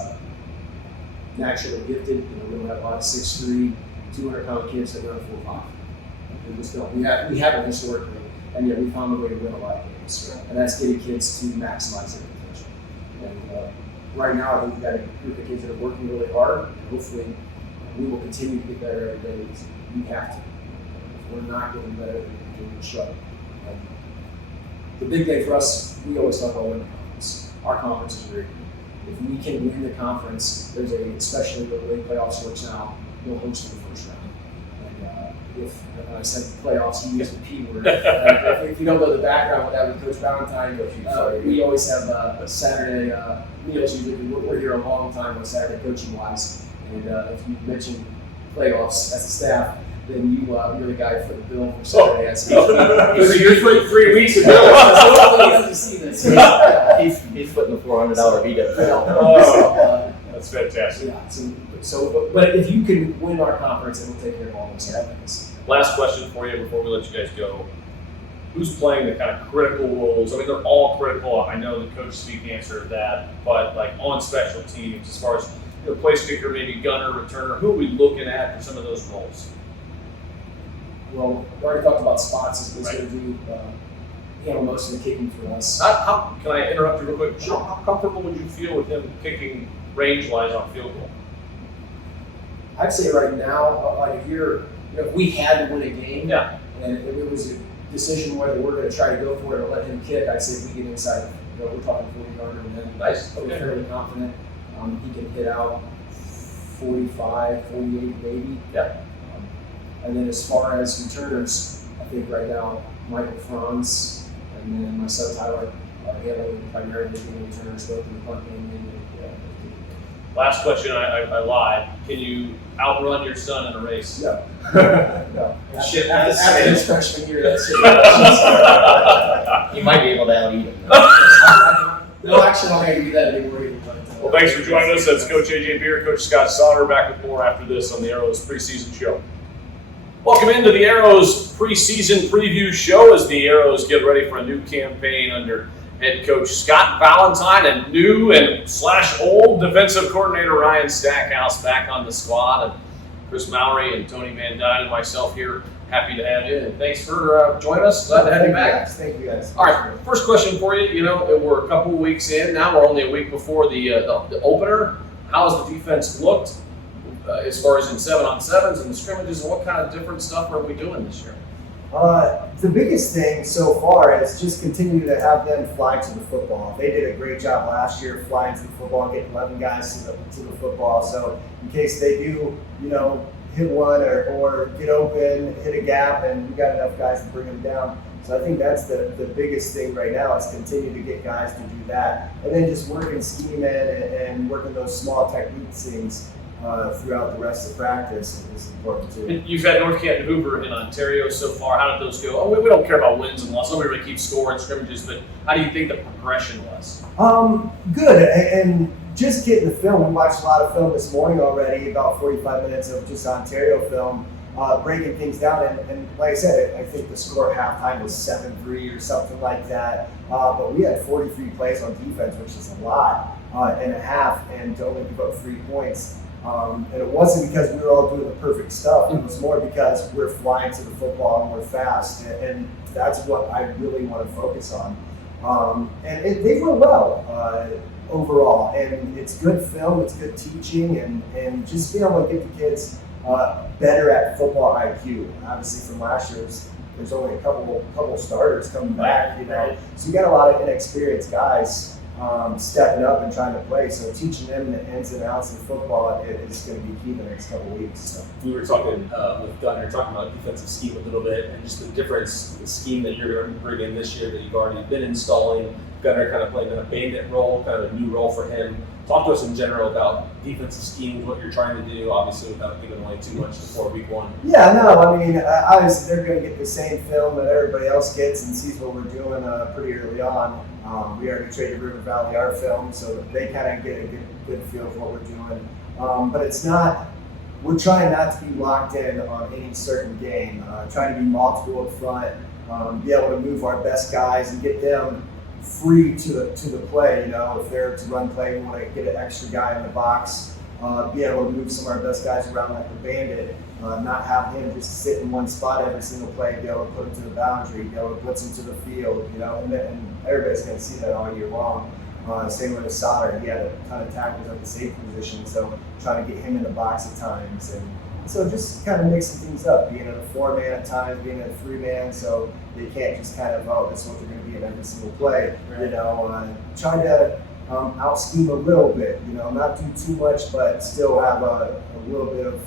naturally gifted. You know, we don't have a lot of 6'3", 200-pound kids that run 4.5. We just don't. We haven't historically, and yet we found a way to win a lot of games. And that's getting kids to maximize their potential. And right now, I think we've got a group of kids that are working really hard, and hopefully we will continue to get better every day because we have to. If we're not getting better, then we'll struggle. The big thing for us, we always talk about winning the conference. Our conference is great. If we can win the conference, there's especially the way playoffs works now, we'll host in the first round. And if I said playoffs, you use the P word. If you don't know the background with that with Coach Valentine, we always have Saturday meals. Usually, we're here a long time on Saturday coaching wise. And if you mention playoffs as a staff, then you're the guy for the bill for Saturday. So you're putting 3 weeks of bill. He's putting the $400 VW. That's fantastic. Yeah. But if you can win our conference, then we'll take care of all those things. Last question for you before we let you guys go. Who's playing the kind of critical roles? I mean, they're all critical. I know the Coach Speak answered that, but like on special teams, as far as place kicker, maybe gunner, returner, who are we looking at for some of those roles? Well, we already talked about Spots is going to do handle most of the kicking for us. Can I interrupt you real quick? Sure. How comfortable would you feel with him kicking range-wise on field goal? I'd say right now, like if we had to win a game, and if it was a decision whether we're going to try to go for it or let him kick, I'd say if we get inside, we're talking 40-yarder, and then we're fairly confident he can hit out 45, 48 maybe. Yeah. And then as far as returners, I think right now Michael Franz and then my son Tyler are handling primarily being returners both in the punt game and Last question, I lied. Can you outrun your son in a race? No. No. Shit, After his freshman year, that's it. You might be able to out-eat him. No, actually, I'm not going to do that anymore. Well, thanks for joining us. That's Coach AJ Beer, Coach Scott Sauter. Back with more after this on the Arrows preseason show. Welcome into the Arrows preseason preview show as the Arrows get ready for a new campaign under head coach Scott Valentine and new and / old defensive coordinator Ryan Stackhouse back on the squad, and Kris Mowry and Tony Van Duyne and myself here. Happy to have you, and thanks for joining us. Glad to have you back. Thank you guys. All right, first question for you. You know, we're a couple of weeks in now. We're only a week before the opener. How has the defense looked as far as in 7-on-7s and the scrimmages, and what kind of different stuff are we doing this year? The biggest thing so far is just continue to have them fly to the football. They did a great job last year flying to the football and getting 11 guys to the football. So in case they do, hit one or get open, hit a gap, and we got enough guys to bring them down. So I think that's the biggest thing right now is continue to get guys to do that. And then just working scheme in and working those small technique things throughout the rest of practice is important too. And you've had North Canton Hoover in Ontario so far. How did those go? Oh, we don't care about wins and losses. Nobody really keeps score in scrimmages, but how do you think the progression was? Good. And just getting the film. We watched a lot of film this morning already, about 45 minutes of just Ontario film, breaking things down. And like I said, I think the score at halftime was 7-3 or something like that. But we had 43 plays on defense, which is a lot and a half, and to only give up 3 points. And it wasn't because we were all doing the perfect stuff. It was more because we're flying to the football and we're fast, and that's what I really want to focus on. And they went well overall, and it's good film, it's good teaching, and just being able to get the kids better at football IQ. Obviously, from last year, there's only a couple starters coming back, So you got a lot of inexperienced guys stepping up and trying to play. So teaching them the ins and outs of football is going to be key the next couple of weeks. So. We were talking with Gunner, talking about defensive scheme a little bit, and just the difference, the scheme that you're going to bring in this year that you've already been installing. Gunner kind of playing a bandit role, kind of a new role for him. Talk to us in general about defensive schemes, what you're trying to do, obviously without giving away too much before week one. Yeah, no, I mean, obviously they're going to get the same film that everybody else gets and sees what we're doing pretty early on. We already traded River Valley our film, so they kind of get a good feel of what we're doing. But it's not, we're trying not to be locked in on any certain game, trying to be multiple up front, be able to move our best guys and get them free to the play. If they're to run play, we want to get an extra guy in the box, be able to move some of our best guys around like the bandit, not have him just sit in one spot every single play, be able to put him to the boundary, be able to blitz him to the field, and everybody's going to see that all year long. Same with Sauter, he had a ton of tackles at the safety position, so trying to get him in the box at times. And so just kind of mixing things up, being at a 4-man at times, being at a 3-man, so they can't just kind of, this is what they're going to be in every single play. Try to out-scheme a little bit, not do too much, but still have a little bit of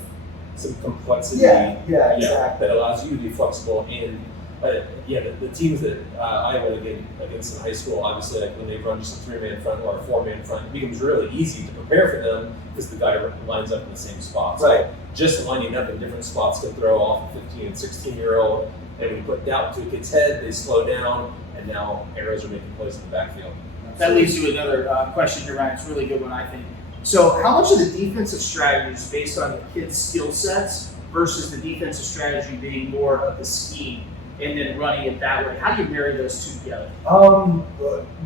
some complexity. Yeah, exactly. That allows you to be flexible. And the teams that I went against in high school, obviously, like when they run just a 3-man front or a 4-man front, it becomes really easy to prepare for them because the guy lines up in the same spots. Right. So just lining up in different spots can throw off a 15 and 16-year-old. And when you put doubt to a kid's head, they slow down, and now arrows are making plays in the backfield. That leads to another question here, Ryan. It's a really good one, I think. So how much of the defensive strategy is based on the kids' skill sets versus the defensive strategy being more of the scheme and then running it that way? How do you marry those two together?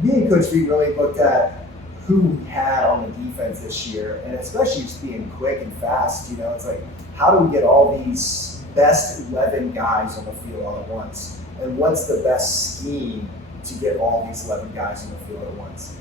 Me and Coach Reed really looked at who we had on the defense this year, and especially just being quick and fast. It's like, how do we get all these best 11 guys on the field all at once? And what's the best scheme to get all these 11 guys on the field at once?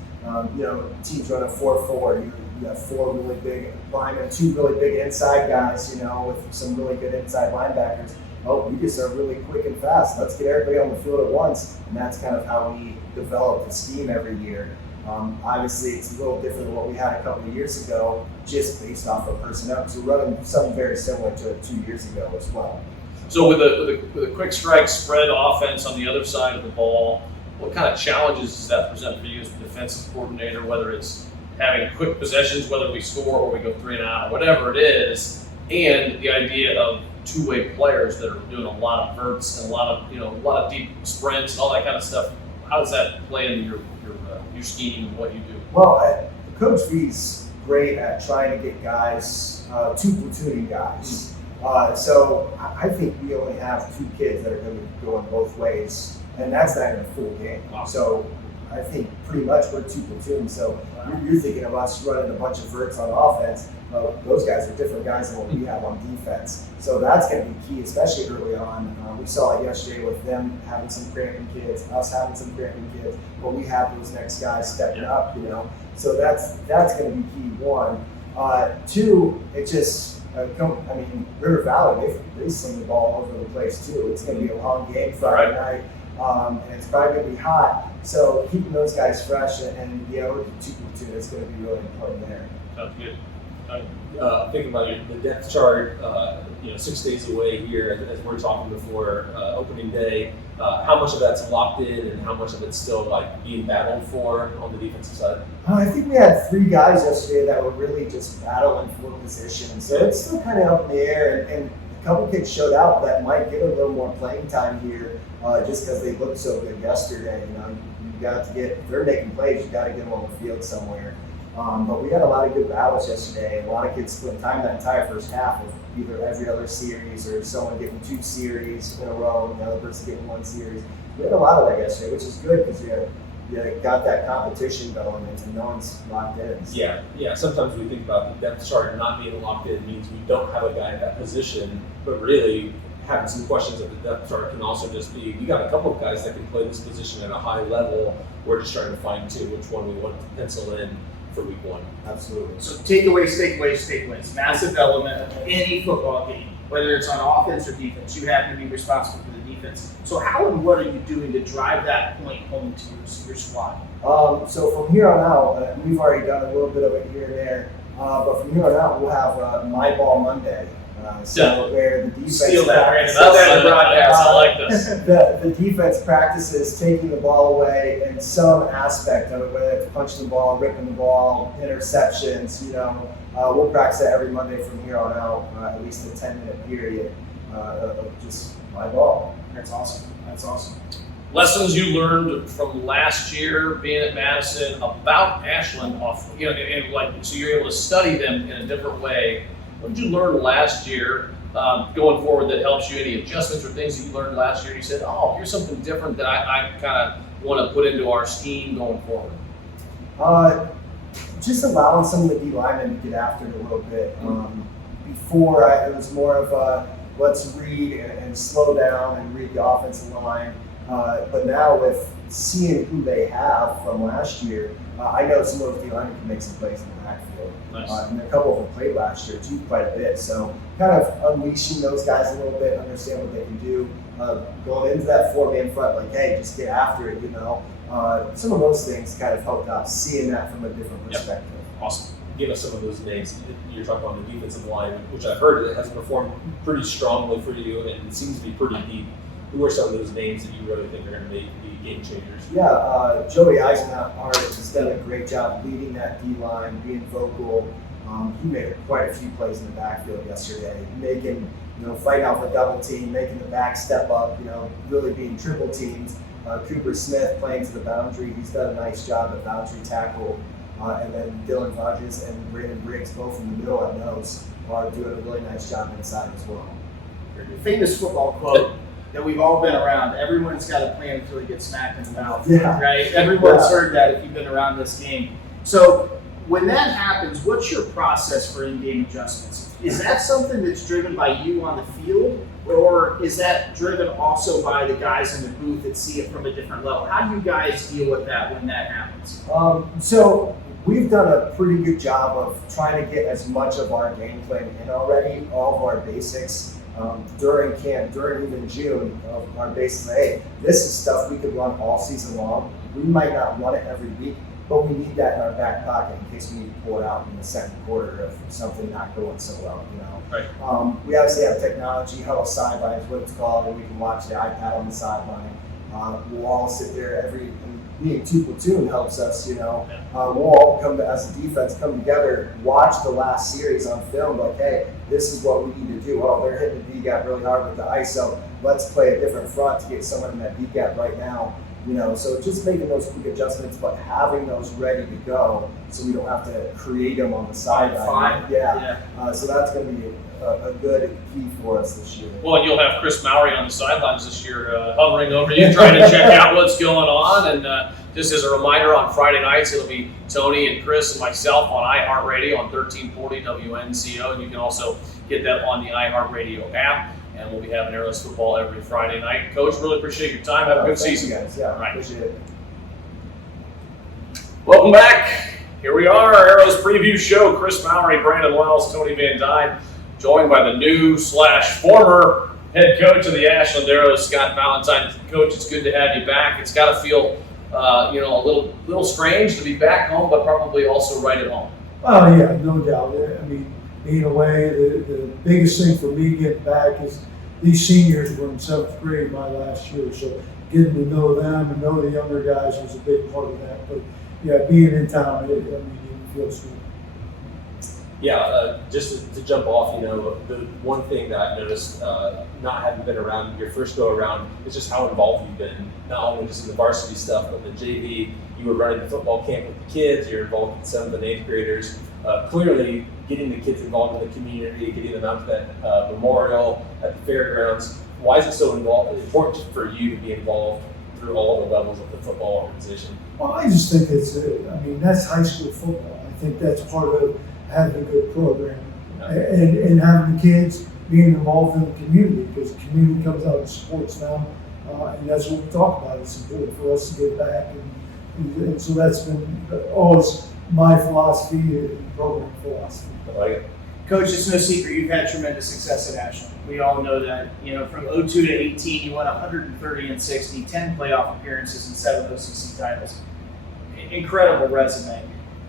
Teams run a 4-4. You have 4 really big linemen, 2 really big inside guys, with some really good inside linebackers. We just are really quick and fast. Let's get everybody on the field at once. And that's kind of how we develop the scheme every year. Obviously, it's a little different than what we had a couple of years ago, just based off of personnel, because we're running something very similar to 2 years ago as well. So with a quick strike spread offense on the other side of the ball, what kind of challenges does that present for you as a defensive coordinator, whether it's having quick possessions, whether we score or we go 3 and out, whatever it is, and the idea of two-way players that are doing a lot of verts and a lot of deep sprints and all that kind of stuff? How does that play into your scheme and what you do? Well, Coach V's great at trying to get guys, 2 platooning guys. So I think we only have 2 kids that are going to be going both ways, and that's not even a full game. Wow. So I think pretty much we're 2 platoons. So you're thinking of us running a bunch of verts on offense. Well, those guys are different guys than what we have on defense. So that's going to be key, especially early on. We saw it yesterday with them having some cramping kids, us having some cramping kids, but we have those next guys stepping up, you know. So that's going to be key, one. Two, it just, River Valley, they sling the ball all over the place too. It's going to be a long game Friday night, and it's probably going to be hot. So keeping those guys fresh and we're 2 platoon is going to be really important there. Sounds good. Thinking about the depth chart, 6 days away here, as we're talking before opening day. How much of that's locked in, and how much of it's still like being battled for on the defensive side? I think we had 3 guys yesterday that were really just battling for position, so it's still kind of up in the air. And a couple kids showed out that might get a little more playing time here, just because they looked so good yesterday. You got to get, if they're making plays, you got to get them on the field somewhere. But we had a lot of good battles yesterday. A lot of kids split time that entire first half of either every other series or someone getting 2 series in a row and the other person getting 1 series. We had a lot of that yesterday, which is good because you got that competition going and no one's locked in. So. Yeah. Sometimes we think about the depth chart not being locked in means we don't have a guy at that position, but really having some questions at the depth chart can also just be, we got a couple of guys that can play this position at a high level. We're just trying to fine tune which one we want to pencil in for week 1. Absolutely. So takeaways. Massive element of any football game, whether it's on offense or defense. You have to be responsible for the defense. So how and what are you doing to drive that point home to your squad? So from here on out, we've already done a little bit of it here and there, but from here on out, we'll have My Ball Monday. Where the defense Steal that, Brandon. That's the broadcast. I like this. The defense practices taking the ball away in some aspect of it, whether it's punching the ball, ripping the ball, interceptions. We'll practice that every Monday from here on out, at least a 10-minute period of just My Ball. That's awesome. Lessons you learned from last year being at Madison about Ashland, so you're able to study them in a different way. What did you learn last year going forward that helps you? Any adjustments or things that you learned last year? You said, oh, here's something different that I kind of want to put into our scheme going forward. Just allowing some of the D linemen to get after it a little bit. Before, it was more of let's read and slow down and read the offensive line. But now with seeing who they have from last year, I know some of those D linemen can make some plays in the backfield. Nice. And a couple of them played last year too, quite a bit. So kind of unleashing those guys a little bit, understand what they can do. Going into that 4-man front, like, hey, just get after it, Some of those things kind of helped out, seeing that from a different perspective. Awesome. Give us some of those names. You're talking about the defensive line, which I've heard it has performed pretty strongly for you and it seems to be pretty deep. Who are some of those names that you really think are going to be game changers? Yeah, Joey Eisenhart has done a great job leading that D line, being vocal. He made quite a few plays in the backfield yesterday, making, fighting off a double team, making the back step up, really being triple teams. Cooper Smith playing to the boundary. He's done a nice job at boundary tackle. And then Dylan Hodges and Brandon Briggs, both in the middle at nose, are doing a really nice job inside as well. Famous football quote that we've all been around. Everyone's got a plan until he gets smacked in the mouth, right? Everyone's heard that if you've been around this game. So when that happens, what's your process for in-game adjustments? Is that something that's driven by you on the field, or is that driven also by the guys in the booth that see it from a different level? How do you guys deal with that when that happens? So we've done a pretty good job of trying to get as much of our game plan in already, all of our basics. During camp, during even June, of our basics, hey, this is stuff we could run all season long. We might not run it every week, but we need that in our back pocket in case we need to pull it out in the second quarter if something not going so well, Right. We obviously have technology, Huddle Sideline is what it's called, and we can watch the iPad on the sideline. We'll all sit there being 2 platoon helps us, We'll all as a defense, come together, watch the last series on film, like, hey, this is what we need to do. Oh, they're hitting the D-gap really hard with the ISO. Let's play a different front to get someone in that D-gap right now. So just making those quick adjustments, but having those ready to go, so we don't have to create them on the sideline. So that's going to be a good key for us this year. Well, and you'll have Kris Mowry on the sidelines this year, hovering over you, trying to check out what's going on. And just as a reminder, on Friday nights, it'll be Tony and Kris and myself on iHeartRadio on 1340 WNCO. And you can also get that on the iHeartRadio app. And we'll be having Arrows football every Friday night. Coach, really appreciate your time. Have a good season. Guys. Yeah, All right. Appreciate it. Welcome back. Here we are, Arrows preview show. Kris Mowry, Brandon Wells, Tony Van Duyne, joined by the new / former head coach of the Ashland Arrows, Scott Valentine. Coach, it's good to have you back. It's got to feel, a little strange to be back home, but probably also right at home. Oh yeah, no doubt. I mean, being away, the biggest thing for me getting back is these seniors were in 7th grade my last year, so getting to know them and know the younger guys was a big part of that. But yeah, being in town, it feels good. Yeah, just to jump off, the one thing that I've noticed, not having been around your first go around, is just how involved you've been, not only just in the varsity stuff, but the JV. You were running the football camp with the kids, you're involved with 7th and 8th graders. Clearly, getting the kids involved in the community, getting them out to that memorial at the fairgrounds. Why is it so important for you to be involved through all the levels of the football organization? Well, I just think that's high school football. I think that's part of having a good program and having the kids being involved in the community, because the community comes out and supports them, and that's what we talk about. It's important for us to get back, and so that's been always my philosophy and program philosophy. I like it. Coach, it's no secret you've had tremendous success at Ashland. We all know that. From 02 to 18, you won 130 and 60, 10 playoff appearances, and 7 OCC titles. Incredible resume.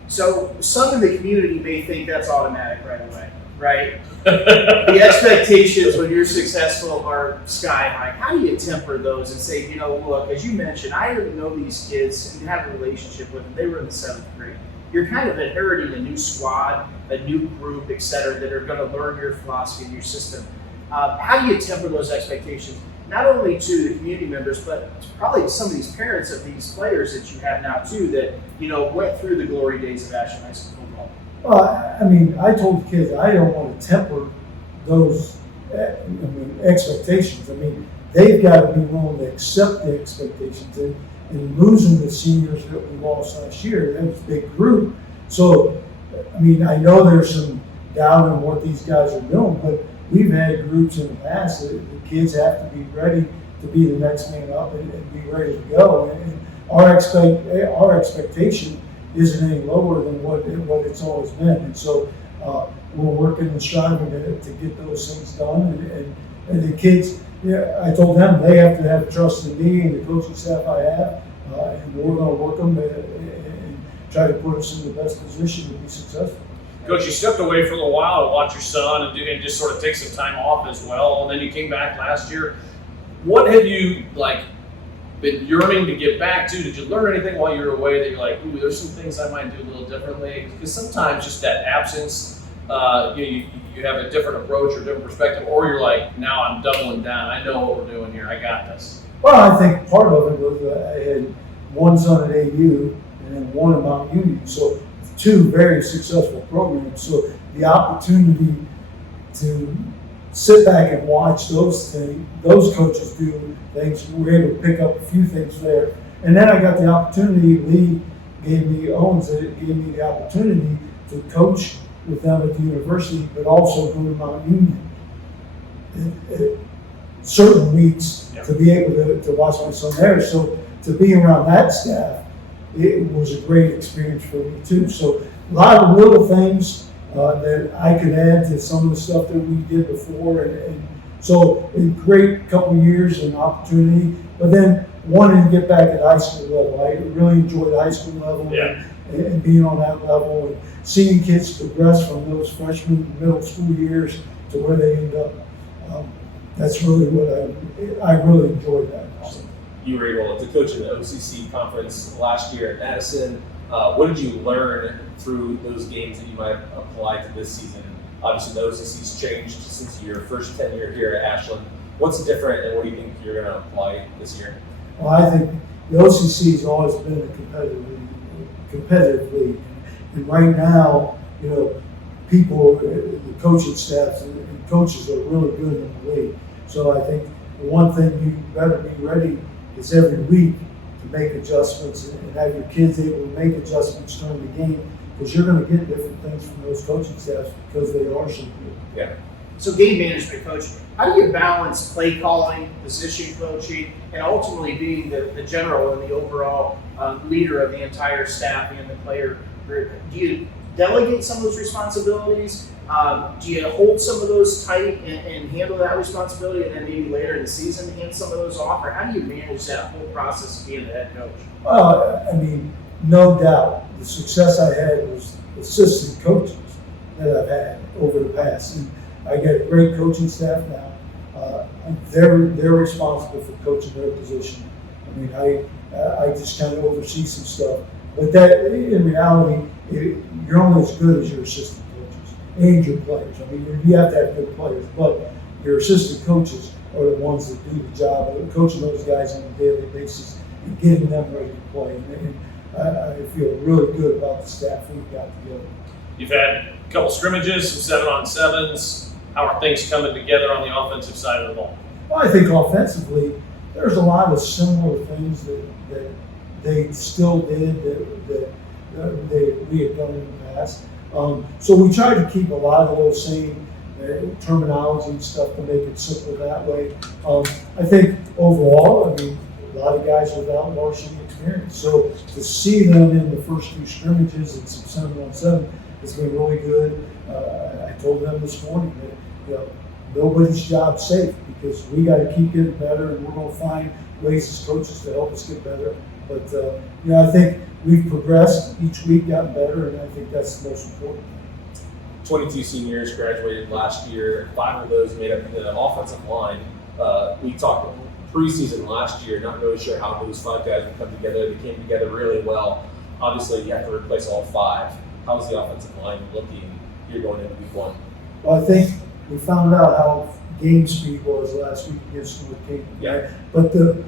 So some in the community may think that's automatic right away, right? The expectations when you're successful are sky high. How do you temper those and say, look, as you mentioned, I didn't know these kids and have a relationship with them. They were in the 7th grade. You're kind of inheriting a new squad, a new group, et cetera, that are going to learn your philosophy and your system. How do you temper those expectations, not only to the community members, but probably to some of these parents of these players that you have now too, that went through the glory days of Ashland High School football? Well, I told the kids I don't want to temper those expectations. They've got to be willing to accept the expectations. And losing the seniors that we lost last year, that was a big group. So, I know there's some doubt in what these guys are doing, but we've had groups in the past that the kids have to be ready to be the next man up and be ready to go. And our expectation isn't any lower than what it's always been. And so we're working and striving to get those things done. And the kids, I told them they have to have trust in me and the coaching staff I have, and we're going to work them and try to put us in the best position to be successful. Coach, you stepped away for a little while to watch your son and just sort of take some time off as well, and then you came back last year. What have you been yearning to get back to? Did you learn anything while you were away that you're like, ooh, there's some things I might do a little differently? Because sometimes just that absence, you have a different approach or different perspective, or you're like, now I'm doubling down. I know what we're doing here. I got this. Well, I think part of it was I had one son at AU and then one at Mount Union. So 2 very successful programs. So the opportunity to sit back and watch those coaches do things, we were able to pick up a few things there. And then I got the opportunity, Lee gave me the opportunity to coach with them at the university, but also go to Mount Union. Certain weeks to be able to watch my son there. So to be around that staff, it was a great experience for me too. So a lot of little things that I could add to some of the stuff that we did before. And so a great couple of years and opportunity, but then wanting to get back at high school level. I really enjoyed high school level and being on that level and seeing kids progress from those freshman middle school years to where they end up. That's really what I really enjoyed that. Awesome. You were able to coach in the OCC conference last year at Madison. What did you learn through those games that you might apply to this season? Obviously, the OCC's changed since your first tenure here at Ashland. What's different, and what do you think you're going to apply this year? Well, I think the OCC has always been a competitive league. And right now, you know, people, the coaching staffs and coaches are really good in the league. So I think the one thing you better be ready is every week to make adjustments and have your kids able to make adjustments during the game, because you're going to get different things from those coaching staffs because they are so good. Yeah. So game management coach, how do you balance play calling, position coaching, and ultimately being the general and the overall leader of the entire staff and the player group? Do you delegate some of those responsibilities? Do you hold some of those tight and handle that responsibility, and then maybe later in the season hand some of those off? Or how do you manage that whole process of being the head coach? Well, I mean, no doubt, the success I had was assistant coaches that I've had over the past. And I got a great coaching staff now. They're responsible for coaching their position. I mean, I just kind of oversee some stuff. But that, in reality, you're only as good as your assistant coaches and your players. I mean, you have to have good players, but your assistant coaches are the ones that do the job of coaching those guys on a daily basis and getting them ready to play. And I feel really good about the staff we've got together. You've had a couple scrimmages, some 7-on-7s. How are things coming together on the offensive side of the ball? Well, I think offensively, there's a lot of similar things that they still did that we had done in the past. So we tried to keep a lot of those same terminology and stuff to make it simple that way. I think overall, I mean, a lot of guys without varsity experience. So to see them in the first few scrimmages and some 7-on-7 has been really good. I told them this morning that, you know, nobody's job safe, because we got to keep getting better, and we're going to find ways as coaches to help us get better. But you know, I think we've progressed each week, gotten better, and I think that's the most important thing. 22 seniors graduated last year. 5 of those made up the offensive line. We talked preseason last year, not really sure how those 5 guys would come together. They came together really well. Obviously, you have to replace all 5. How's the offensive line looking here going into week 1? Well, I think we found out how game speed was last week against North Cape. Yeah. But the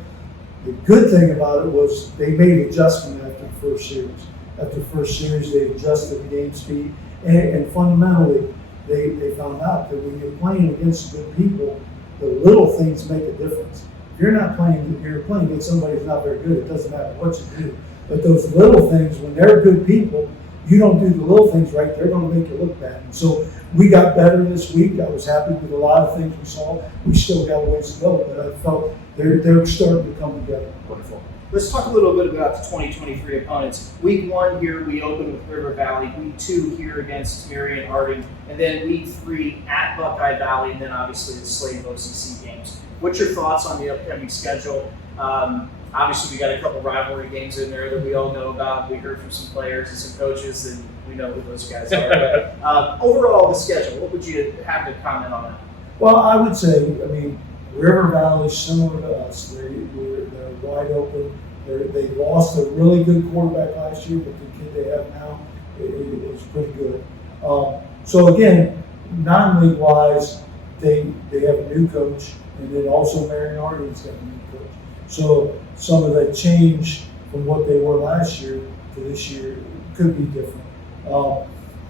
good thing about it was they made adjustment after the first series. After the first series, they adjusted the game speed, and fundamentally, they found out that when you're playing against good people, the little things make a difference. If you're playing against somebody who's not very good, it doesn't matter what you do. But those little things, when they're good people, you don't do the little things right, they're going to make you look bad. And so we got better this week. I was happy with a lot of things we saw. We still got a ways to go, but I felt they're starting to come together. Wonderful. Let's talk a little bit about the 2023 opponents. Week 1 here, we open with River Valley. Week 2 here against Marion Harding. And then week 3 at Buckeye Valley, and then obviously the slate of OCC games. What's your thoughts on the upcoming schedule? Obviously, we got a couple rivalry games in there that we all know about. We heard from some players and some coaches, and we know who those guys are. But overall, the schedule, what would you have to comment on that? Well, I would say, I mean, River Valley is similar to us. They're wide open. They lost a really good quarterback last year, but the kid they have now is pretty good. So again, non-league wise, they have a new coach, and then also Marion Harding's got a new coach. So some of that change from what they were last year to this year could be different.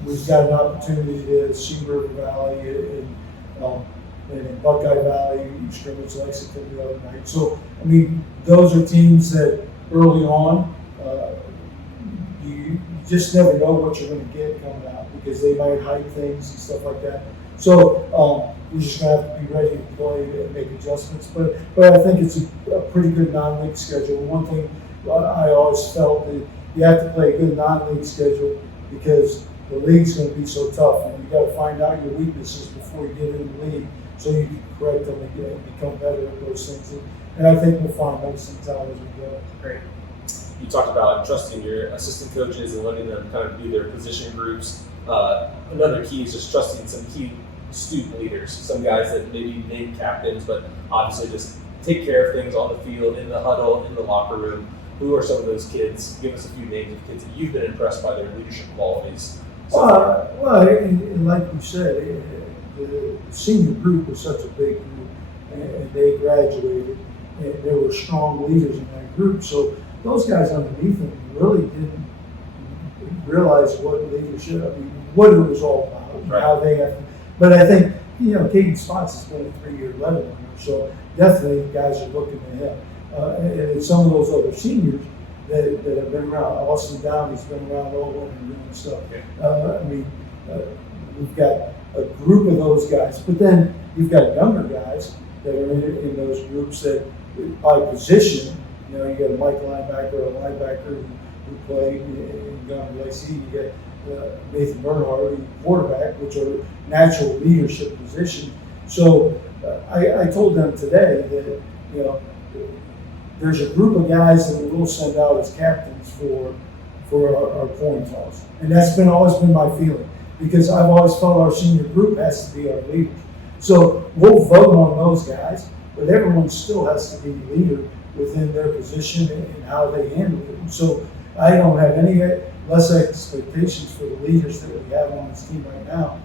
We've got an opportunity to see River Valley and in Buckeye Valley, scrimmage Lexington the other night. So, I mean, those are teams that early on, you just never know what you're going to get coming out, because they might hide things and stuff like that. So we're just going to have to be ready to play and make adjustments. But I think it's a pretty good non-league schedule. One thing I always felt that you have to play a good non-league schedule, because the league's going to be so tough, and you got to find out your weaknesses before you get in the league, so you can correct them and become better at those things. And I think we'll find those things out as we go. Great. You talked about trusting your assistant coaches and letting them kind of do their position groups. Another key is just trusting some key student leaders, some guys that maybe named captains, but obviously just take care of things on the field, in the huddle, in the locker room. Who are some of those kids? Give us a few names of kids that you've been impressed by their leadership qualities. And like you said, the senior group was such a big group, and they graduated, and there were strong leaders in that group. So those guys underneath him really didn't realize what leadership, what it was all about, and how they have. But I think, Caden Spots has been a 3-year level winner, so definitely guys are looking to him. And some of those other seniors that have been around, Austin Downey's been around all over and doing stuff. We've got a group of those guys, but then you've got younger guys that are in those groups that, by position, you got a Mike linebacker who played in Gunner Lacey. You get Nathan Bernhardt, quarterback, which are natural leadership positions. So I told them today that there's a group of guys that we'll send out as captains for our coin toss, and that's always been my feeling, because I've always felt our senior group has to be our leaders. So we'll vote on those guys, but everyone still has to be a leader within their position and how they handle it. So I don't have any less expectations for the leaders that we have on this team right now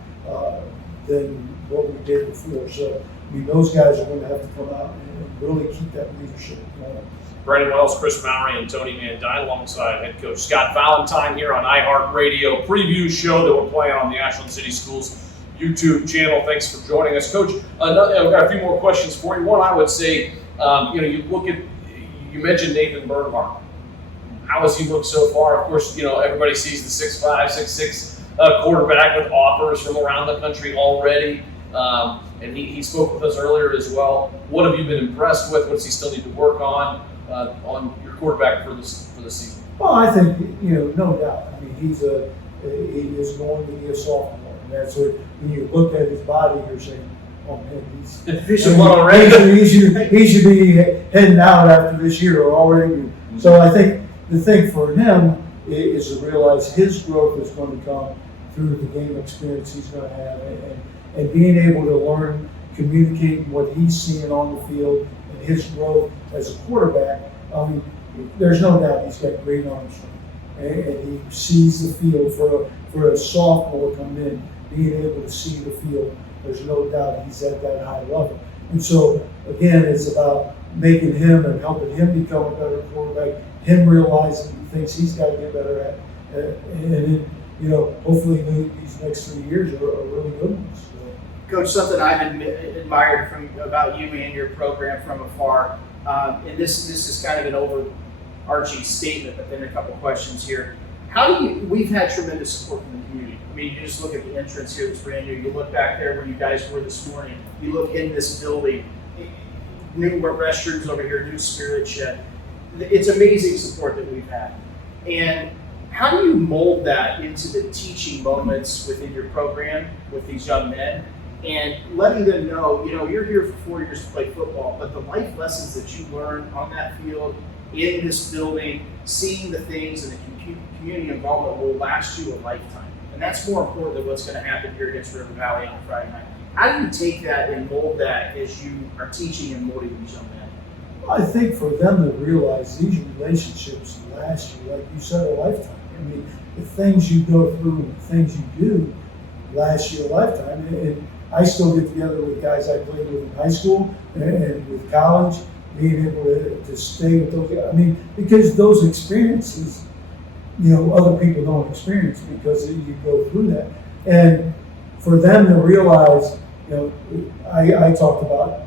than what we did before. So those guys are going to have to come out and really keep that leadership going. Brandon Wells, Kris Mowry, and Tony Van Duyne alongside head coach Scott Valentine here on iHeartRadio preview show that we're playing on the Ashland City Schools YouTube channel. Thanks for joining us, Coach. I've got a few more questions for you. One, I would say, you mentioned Nathan Bernhardt. How has he looked so far? Of course, everybody sees the 6'5", 6'6" quarterback with offers from around the country already. And he spoke with us earlier as well. What have you been impressed with? What does he still need to work on your quarterback for the season? Well, I think, no doubt. He is going to be a sophomore. And that's what, when you look at his body, you're saying, oh man, he should be heading out after this year already. So I think the thing for him is to realize his growth is going to come through the game experience he's going to have, and being able to learn, communicating what he's seeing on the field and his growth as a quarterback. There's no doubt he's got great arm strength, and he sees the field for a sophomore coming in, being able to see the field. There's no doubt he's at that high level. And so, again, it's about making him and helping him become a better quarterback, him realizing the things he's got to get better at. And then, hopefully these next 3 years are really good ones. So. Coach, something I've admired about you and your program from afar, and this is kind of an overarching statement, but then a couple questions here. We've had tremendous support from the community. You just look at the entrance here, it's brand new. You look back there where you guys were this morning. You look in this building, new restrooms over here, new spirit shed. It's amazing support that we've had. And how do you mold that into the teaching moments within your program with these young men, and letting them know, you're here for 4 years to play football, but the life lessons that you learn on that field, in this building, seeing the things and the community involvement will last you a lifetime. And that's more important than what's going to happen here against River Valley on Friday night. How do you take that and mold that as you are teaching and molding these young men? I think for them to realize these relationships last you, like you said, a lifetime. The things you go through and the things you do last you a lifetime. And I still get together with guys I played with in high school and with college, being able to stay with those guys. Because those experiences, other people don't experience because you go through that. And for them to realize, I talked about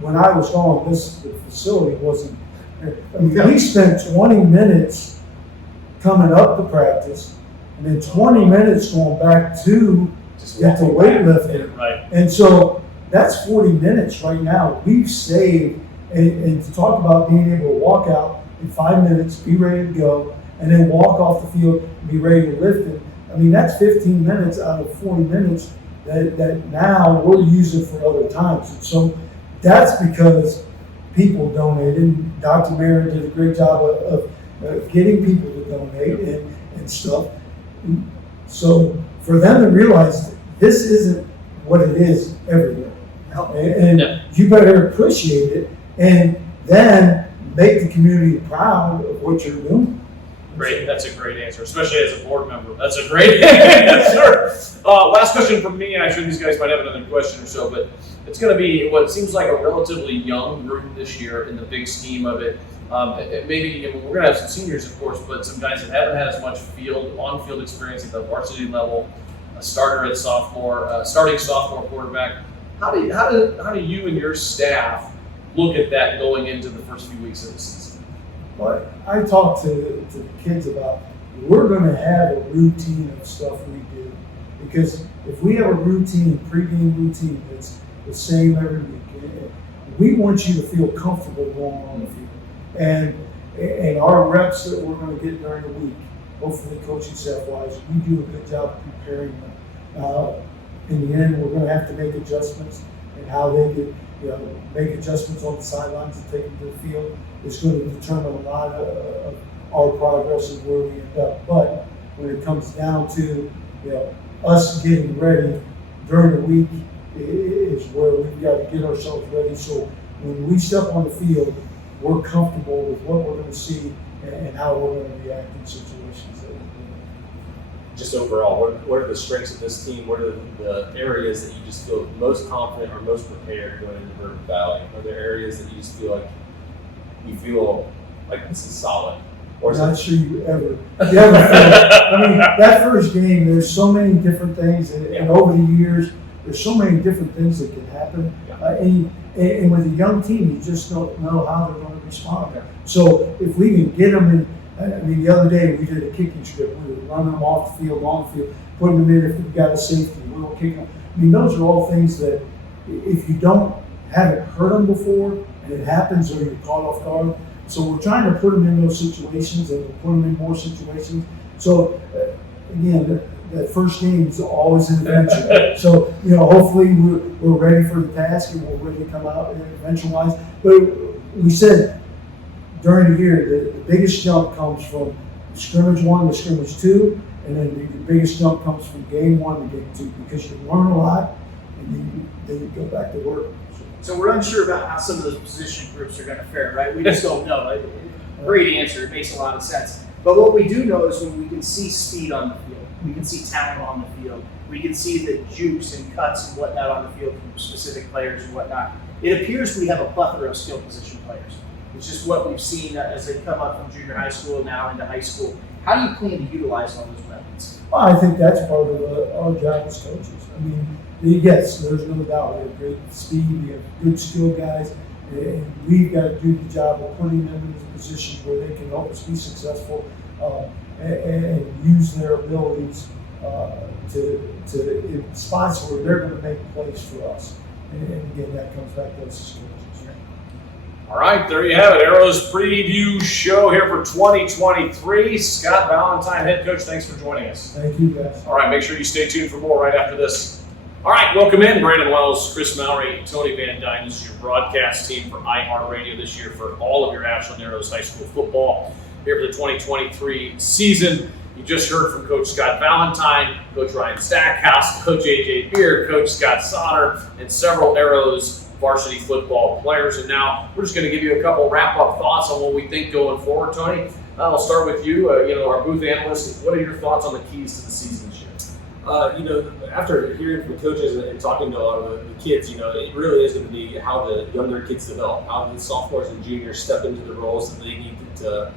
when I was gone, the facility wasn't, we spent 20 minutes coming up to practice and then 20 minutes going back to get to weightlifting. Right. And so that's 40 minutes right now. We've saved, and to talk about being able to walk out in 5 minutes, be ready to go, and then walk off the field and be ready to lift it. That's 15 minutes out of 40 minutes that now we're using for other times. And so that's because people donated. Dr. Mayer did a great job of getting people to donate and stuff. So for them to realize this isn't what it is everywhere. And you better appreciate it and then make the community proud of what you're doing. Great, that's a great answer, especially as a board member. That's a great answer. Last question from me, and I'm sure these guys might have another question or so, but it's going to be what seems like a relatively young group this year in the big scheme of it. Maybe we're going to have some seniors, of course, but some guys that haven't had as much on-field experience at the varsity level, a starter at sophomore, starting sophomore quarterback. How do you and your staff look at that going into the first few weeks of the season? Well, I talk to the kids about we're going to have a routine of stuff we do, because if we have a routine, pregame routine that's the same every week, we want you to feel comfortable going on the field. And our reps that we're going to get during the week, hopefully coaching staff-wise, we do a good job of preparing them. In the end, we're going to have to make adjustments, and how they get, make adjustments on the sidelines and take them to the field is going to determine a lot of our progress and where we end up. But when it comes down to us getting ready during the week is where we've got to get ourselves ready. So when we step on the field, we're comfortable with what we're going to see and how we're going to react in situations that we're in. Just overall, what are the strengths of this team? What are the areas that you just feel most confident or most prepared going into River Valley? Are there areas that you just feel like this is solid? Or I'm not sure you ever feel. I mean, that first game, there's so many different things, and over the years, there's so many different things that can happen. And with a young team, you just don't know how they're going to respond. So if we can get them in, I mean, the other day we did a kicking strip. We were running them off the field, on the field, putting them in if we've got a safety. We were kicking them. I mean, those are all things that if you haven't heard them before, and it happens, or you're caught off guard. So we're trying to put them in those situations, and we'll put them in more situations. So again, that first game is always an adventure. So hopefully we're ready for the task, and we're ready to come out adventure-wise. But we said during the year the biggest jump comes from scrimmage 1 to scrimmage 2, and then the biggest jump comes from game 1 to game 2, because you learn a lot, and then you go back to work. So we're unsure about how some of those position groups are going to fare, right? We just don't know. Great answer. It makes a lot of sense. But what we do know is when we can see speed on the field, we can see talent on the field, we can see the jukes and cuts and whatnot on the field from specific players and whatnot. It appears we have a plethora of skill position players. It's just what we've seen as they come up from junior high school now into high school. How do you plan to utilize all those weapons? Well, I think that's part of our job as coaches. I mean, yes, there's no doubt we have great speed, we have good skill guys, and we've got to do the job of putting them in positions where they can help us be successful and use their abilities to in spots where they're going to make plays for us. And again, that comes back to us as coaches. All right, there you have it. Arrow's preview show here for 2023. Scott Valentine, head coach, thanks for joining us. Thank you, guys. All right, make sure you stay tuned for more right after this. All right, welcome in Brandon Wells, Kris Mowry, Tony Van Duyne. This is your broadcast team for iHeartRadio this year for all of your Ashland Arrows High School football here for the 2023 season. You just heard from Coach Scott Valentine, Coach Ryan Stackhouse, Coach A.J. Beer, Coach Scott Sauter, and several Arrows varsity football players. And now we're just going to give you a couple wrap-up thoughts on what we think going forward. Tony, I'll start with you. Our booth analyst. What are your thoughts on the keys to the season this year? After hearing from the coaches and talking to a lot of the kids, it really is going to be how the younger kids develop, how the sophomores and juniors step into the roles that they need to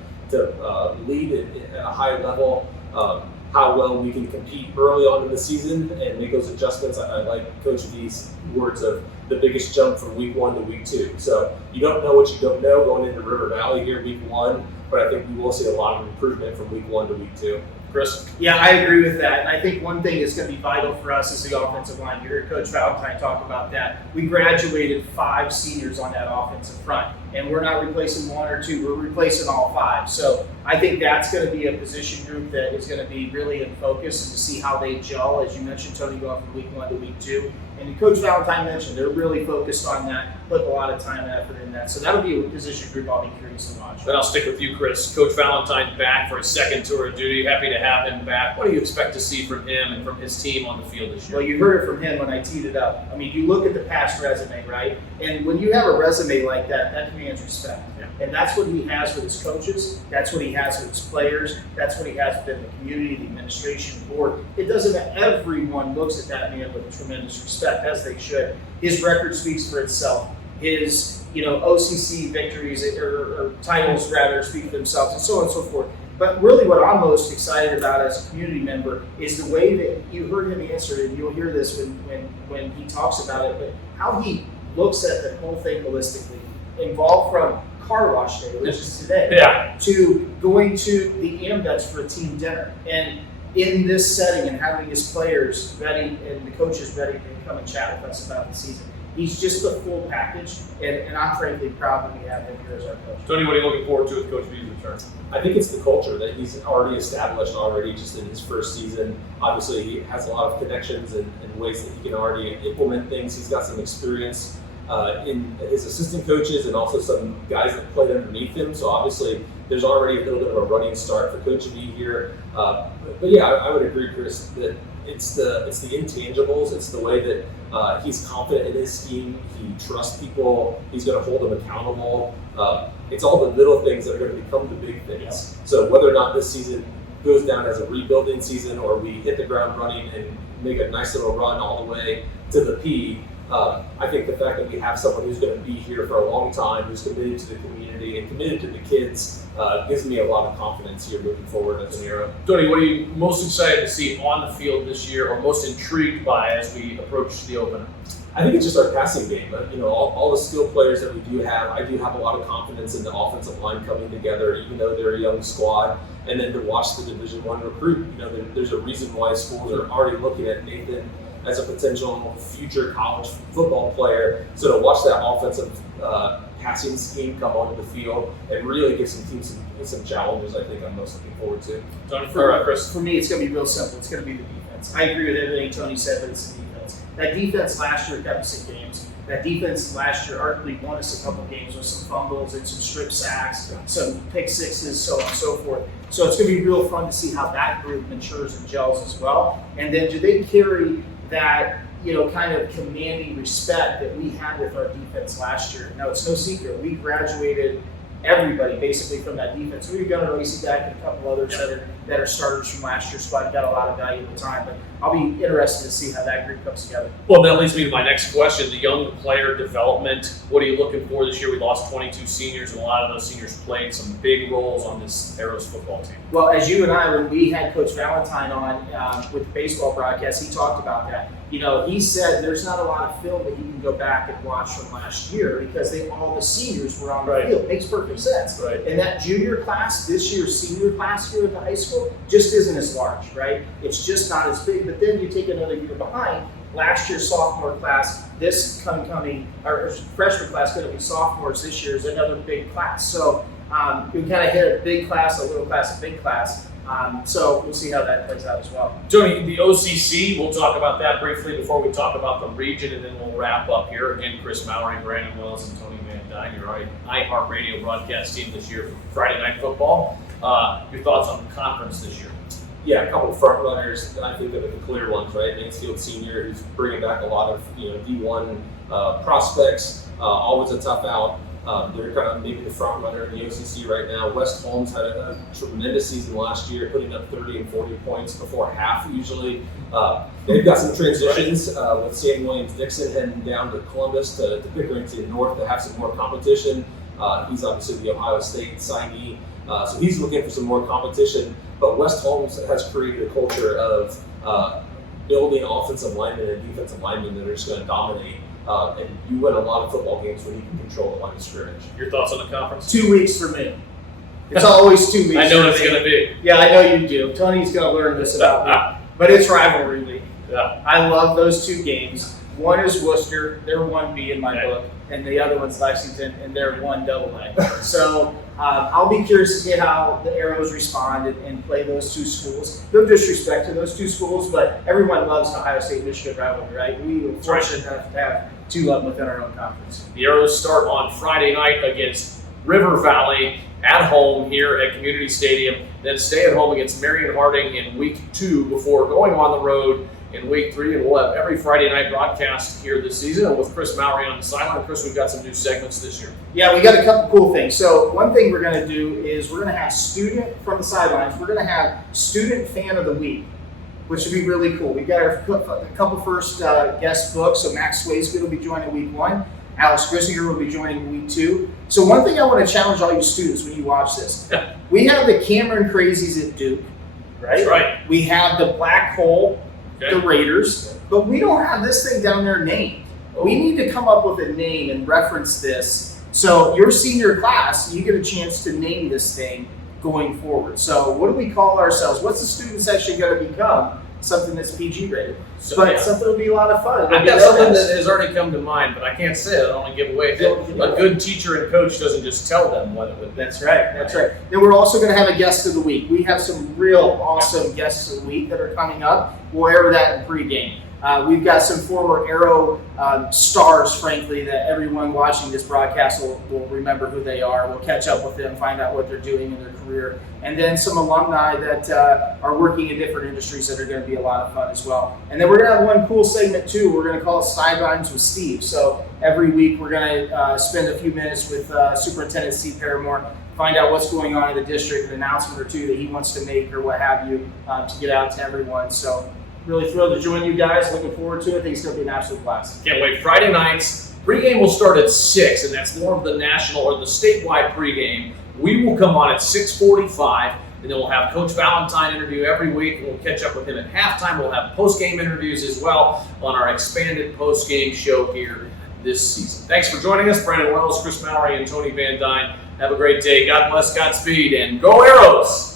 lead at a high level, how well we can compete early on in the season and make those adjustments. I like Coach V's words of the biggest jump from week 1 to week 2. So you don't know what you don't know going into River Valley here week 1, but I think we will see a lot of improvement from week 1 to week 2. Kris? Yeah, I agree with that. And I think one thing that's going to be vital for us is the offensive line. You heard Coach Valentine talk about that. We graduated 5 seniors on that offensive front, and we're not replacing 1 or 2. We're replacing all 5. So I think that's going to be a position group that is going to be really in focus, and to see how they gel. As you mentioned, Tony, going from week 1 to week 2. And Coach Valentine mentioned they're really focused on that, put a lot of time and effort in that. So that'll be a position group I'll be curious to watch. Then I'll stick with you, Kris. Coach Valentine back for his second tour of duty. Happy to have him back. What do you expect to see from him and from his team on the field this year? Well, you heard it from him when I teed it up. I mean, you look at the past resume, right? And when you have a resume like that, that commands respect. Yeah. And that's what he has with his coaches. That's what he has with his players. That's what he has within the community, the administration, the board. It doesn't that everyone looks at that man with tremendous respect, as they should. His record speaks for itself. his OCC victories or titles rather speak for themselves, and so on and so forth. But really, what I'm most excited about as a community member is the way that you heard him answer it, and you'll hear this when he talks about it. But how he looks at the whole thing holistically, involved from car wash day, which is today, to going to the AMVETS for a team dinner, and in this setting and having his players ready and the coaches ready to come and chat with us about the season. He's just a full package, and I'm frankly proud that we have him here as our coach. Tony, what are you looking forward to with Coach V's return? I think it's the culture that he's already established just in his first season. Obviously, he has a lot of connections and ways that he can already implement things. He's got some experience in his assistant coaches and also some guys that played underneath him. So obviously, there's already a little bit of a running start for Coach V here. But yeah, I would agree, Chris, that it's the intangibles. It's the way that he's confident in his scheme. He trusts people. He's going to hold them accountable. It's all the little things that are going to become the big things. So whether or not this season goes down as a rebuilding season or we hit the ground running and make a nice little run all the way to the P, I think the fact that we have someone who's going to be here for a long time, who's committed to the community and committed to the kids, gives me a lot of confidence here moving forward as an era. Tony, what are you most excited to see on the field this year, or most intrigued by as we approach the opener? I think it's just our passing game. All the skilled players that we do have, I do have a lot of confidence in the offensive line coming together, even though they're a young squad. And then to watch the Division I recruit, there's a reason why schools are already looking at Nathan as a potential future college football player. So to watch that offensive passing scheme come onto the field and really give some teams some challenges, I think I'm most looking forward to. Tony, For me, it's going to be real simple. It's going to be the defense. I agree with everything Tony said, but it's the defense. That defense last year kept us in games. That defense last year arguably won us a couple games with some fumbles and some strip sacks, some pick sixes, so on and so forth. So it's going to be real fun to see how that group matures and gels as well. And then do they carry that kind of commanding respect that we had with our defense last year? Now, it's no secret. We graduated everybody basically from that defense. We've got a Lacey Dak and a couple others that are starters from last year's squad. Got a lot of valuable time, but I'll be interested to see how that group comes together. Well, that leads me to my next question, the young player development. What are you looking for this year? We lost 22 seniors, and a lot of those seniors played some big roles on this Arrows football team. Well, as you and I, when we had Coach Valentine on with the baseball broadcast, he talked about that. He said there's not a lot of film that you can go back and watch from last year because all the seniors were on the field. Makes perfect sense. Right. And that junior class, this year's senior class here at the high school, just isn't as large, right? It's just not as big. But then you take another year behind. Last year's sophomore class, this coming, or freshman class, going to be sophomores this year, is another big class. So we kind of hit a big class, a little class, a big class. So we'll see how that plays out as well. Tony, the OCC, we'll talk about that briefly before we talk about the region, and then we'll wrap up here. Again, Kris Mowry, Brandon Willis, and Tony Van Duyne, your iHeartRadio broadcast team this year for Friday Night Football. Your thoughts on the conference this year? Yeah, a couple of front runners that I think are the clear ones, right? Mansfield Senior, who's bringing back a lot of D1 prospects, always a tough out. They're kind of maybe the front runner in the OCC right now. West Holmes had a tremendous season last year, putting up 30 and 40 points before half usually. They've got some transitions with Sam Williams-Dixon heading down to Columbus to Pickering to the north to have some more competition. He's obviously the Ohio State signee, so he's looking for some more competition. But West Holmes has created a culture of building offensive linemen and defensive linemen that are just going to dominate. And you win a lot of football games when you can control the line of scrimmage. Your thoughts on the conference? 2 weeks for me. It's always 2 weeks. I know it's going to be. Yeah, I know you do. Tony's going to learn this about me. But it's rivalry week. Yeah. I love those two games. One is Worcester, they're 1B in my book, and the other one's Lexington, and they're 1AA. So I'll be curious to see how the Arrows respond and play those two schools. No disrespect to those two schools, but everyone loves the Ohio State-Michigan rivalry, right? We were fortunate enough to have two of them within our own conference. The Arrows start on Friday night against River Valley at home here at Community Stadium, then stay at home against Marion Harding in week 2 before going on the road in week 3, and we'll have every Friday night broadcast here this season. And with Kris Mowry on the sideline, Kris, we've got some new segments this year. Yeah, we got a couple cool things. So one thing we're going to do is we're going to have student from the sidelines. We're going to have student fan of the week, which would be really cool. We've got a couple first guest books. So Max Swayze will be joining week 1. Alex Grissinger will be joining week 2. So one thing I want to challenge all you students when you watch this, we have the Cameron Crazies at Duke, right? That's right. We have the Black Hole, Okay. the Raiders, but we don't have this thing down there named. We need to come up with a name and reference this. So your senior class, you get a chance to name this thing going forward. So what do we call ourselves? What's the student section going to become? Something that's PG rated, but something will be a lot of fun. I've got something that has already come to mind, but I can't say it. I don't want to give away. A good teacher and coach doesn't just tell them what it would be. That's right. That's right. Then we're also going to have a guest of the week. We have some real awesome guests of the week that are coming up. We'll air that in pregame. We've got some former Arrow stars, frankly, that everyone watching this broadcast will remember who they are. We'll catch up with them, find out what they're doing in their career. And then some alumni that are working in different industries that are going to be a lot of fun as well. And then we're going to have one cool segment, too. We're going to call it Sidelines with Steve. So every week we're going to spend a few minutes with Superintendent Steve Paramore, find out what's going on in the district, an announcement or two that he wants to make or what have you to get out to everyone. So really thrilled to join you guys. Looking forward to it. I think it's going to be an absolute blast. Can't wait. Friday nights, pregame will start at 6, and that's more of the national or the statewide pregame. We will come on at 6:45, and then we'll have Coach Valentine interview every week, and we'll catch up with him at halftime. We'll have postgame interviews as well on our expanded postgame show here this season. Thanks for joining us. Brandon Wells, Kris Mowry, and Tony Van Duyne. Have a great day. God bless, Godspeed, and go Arrows!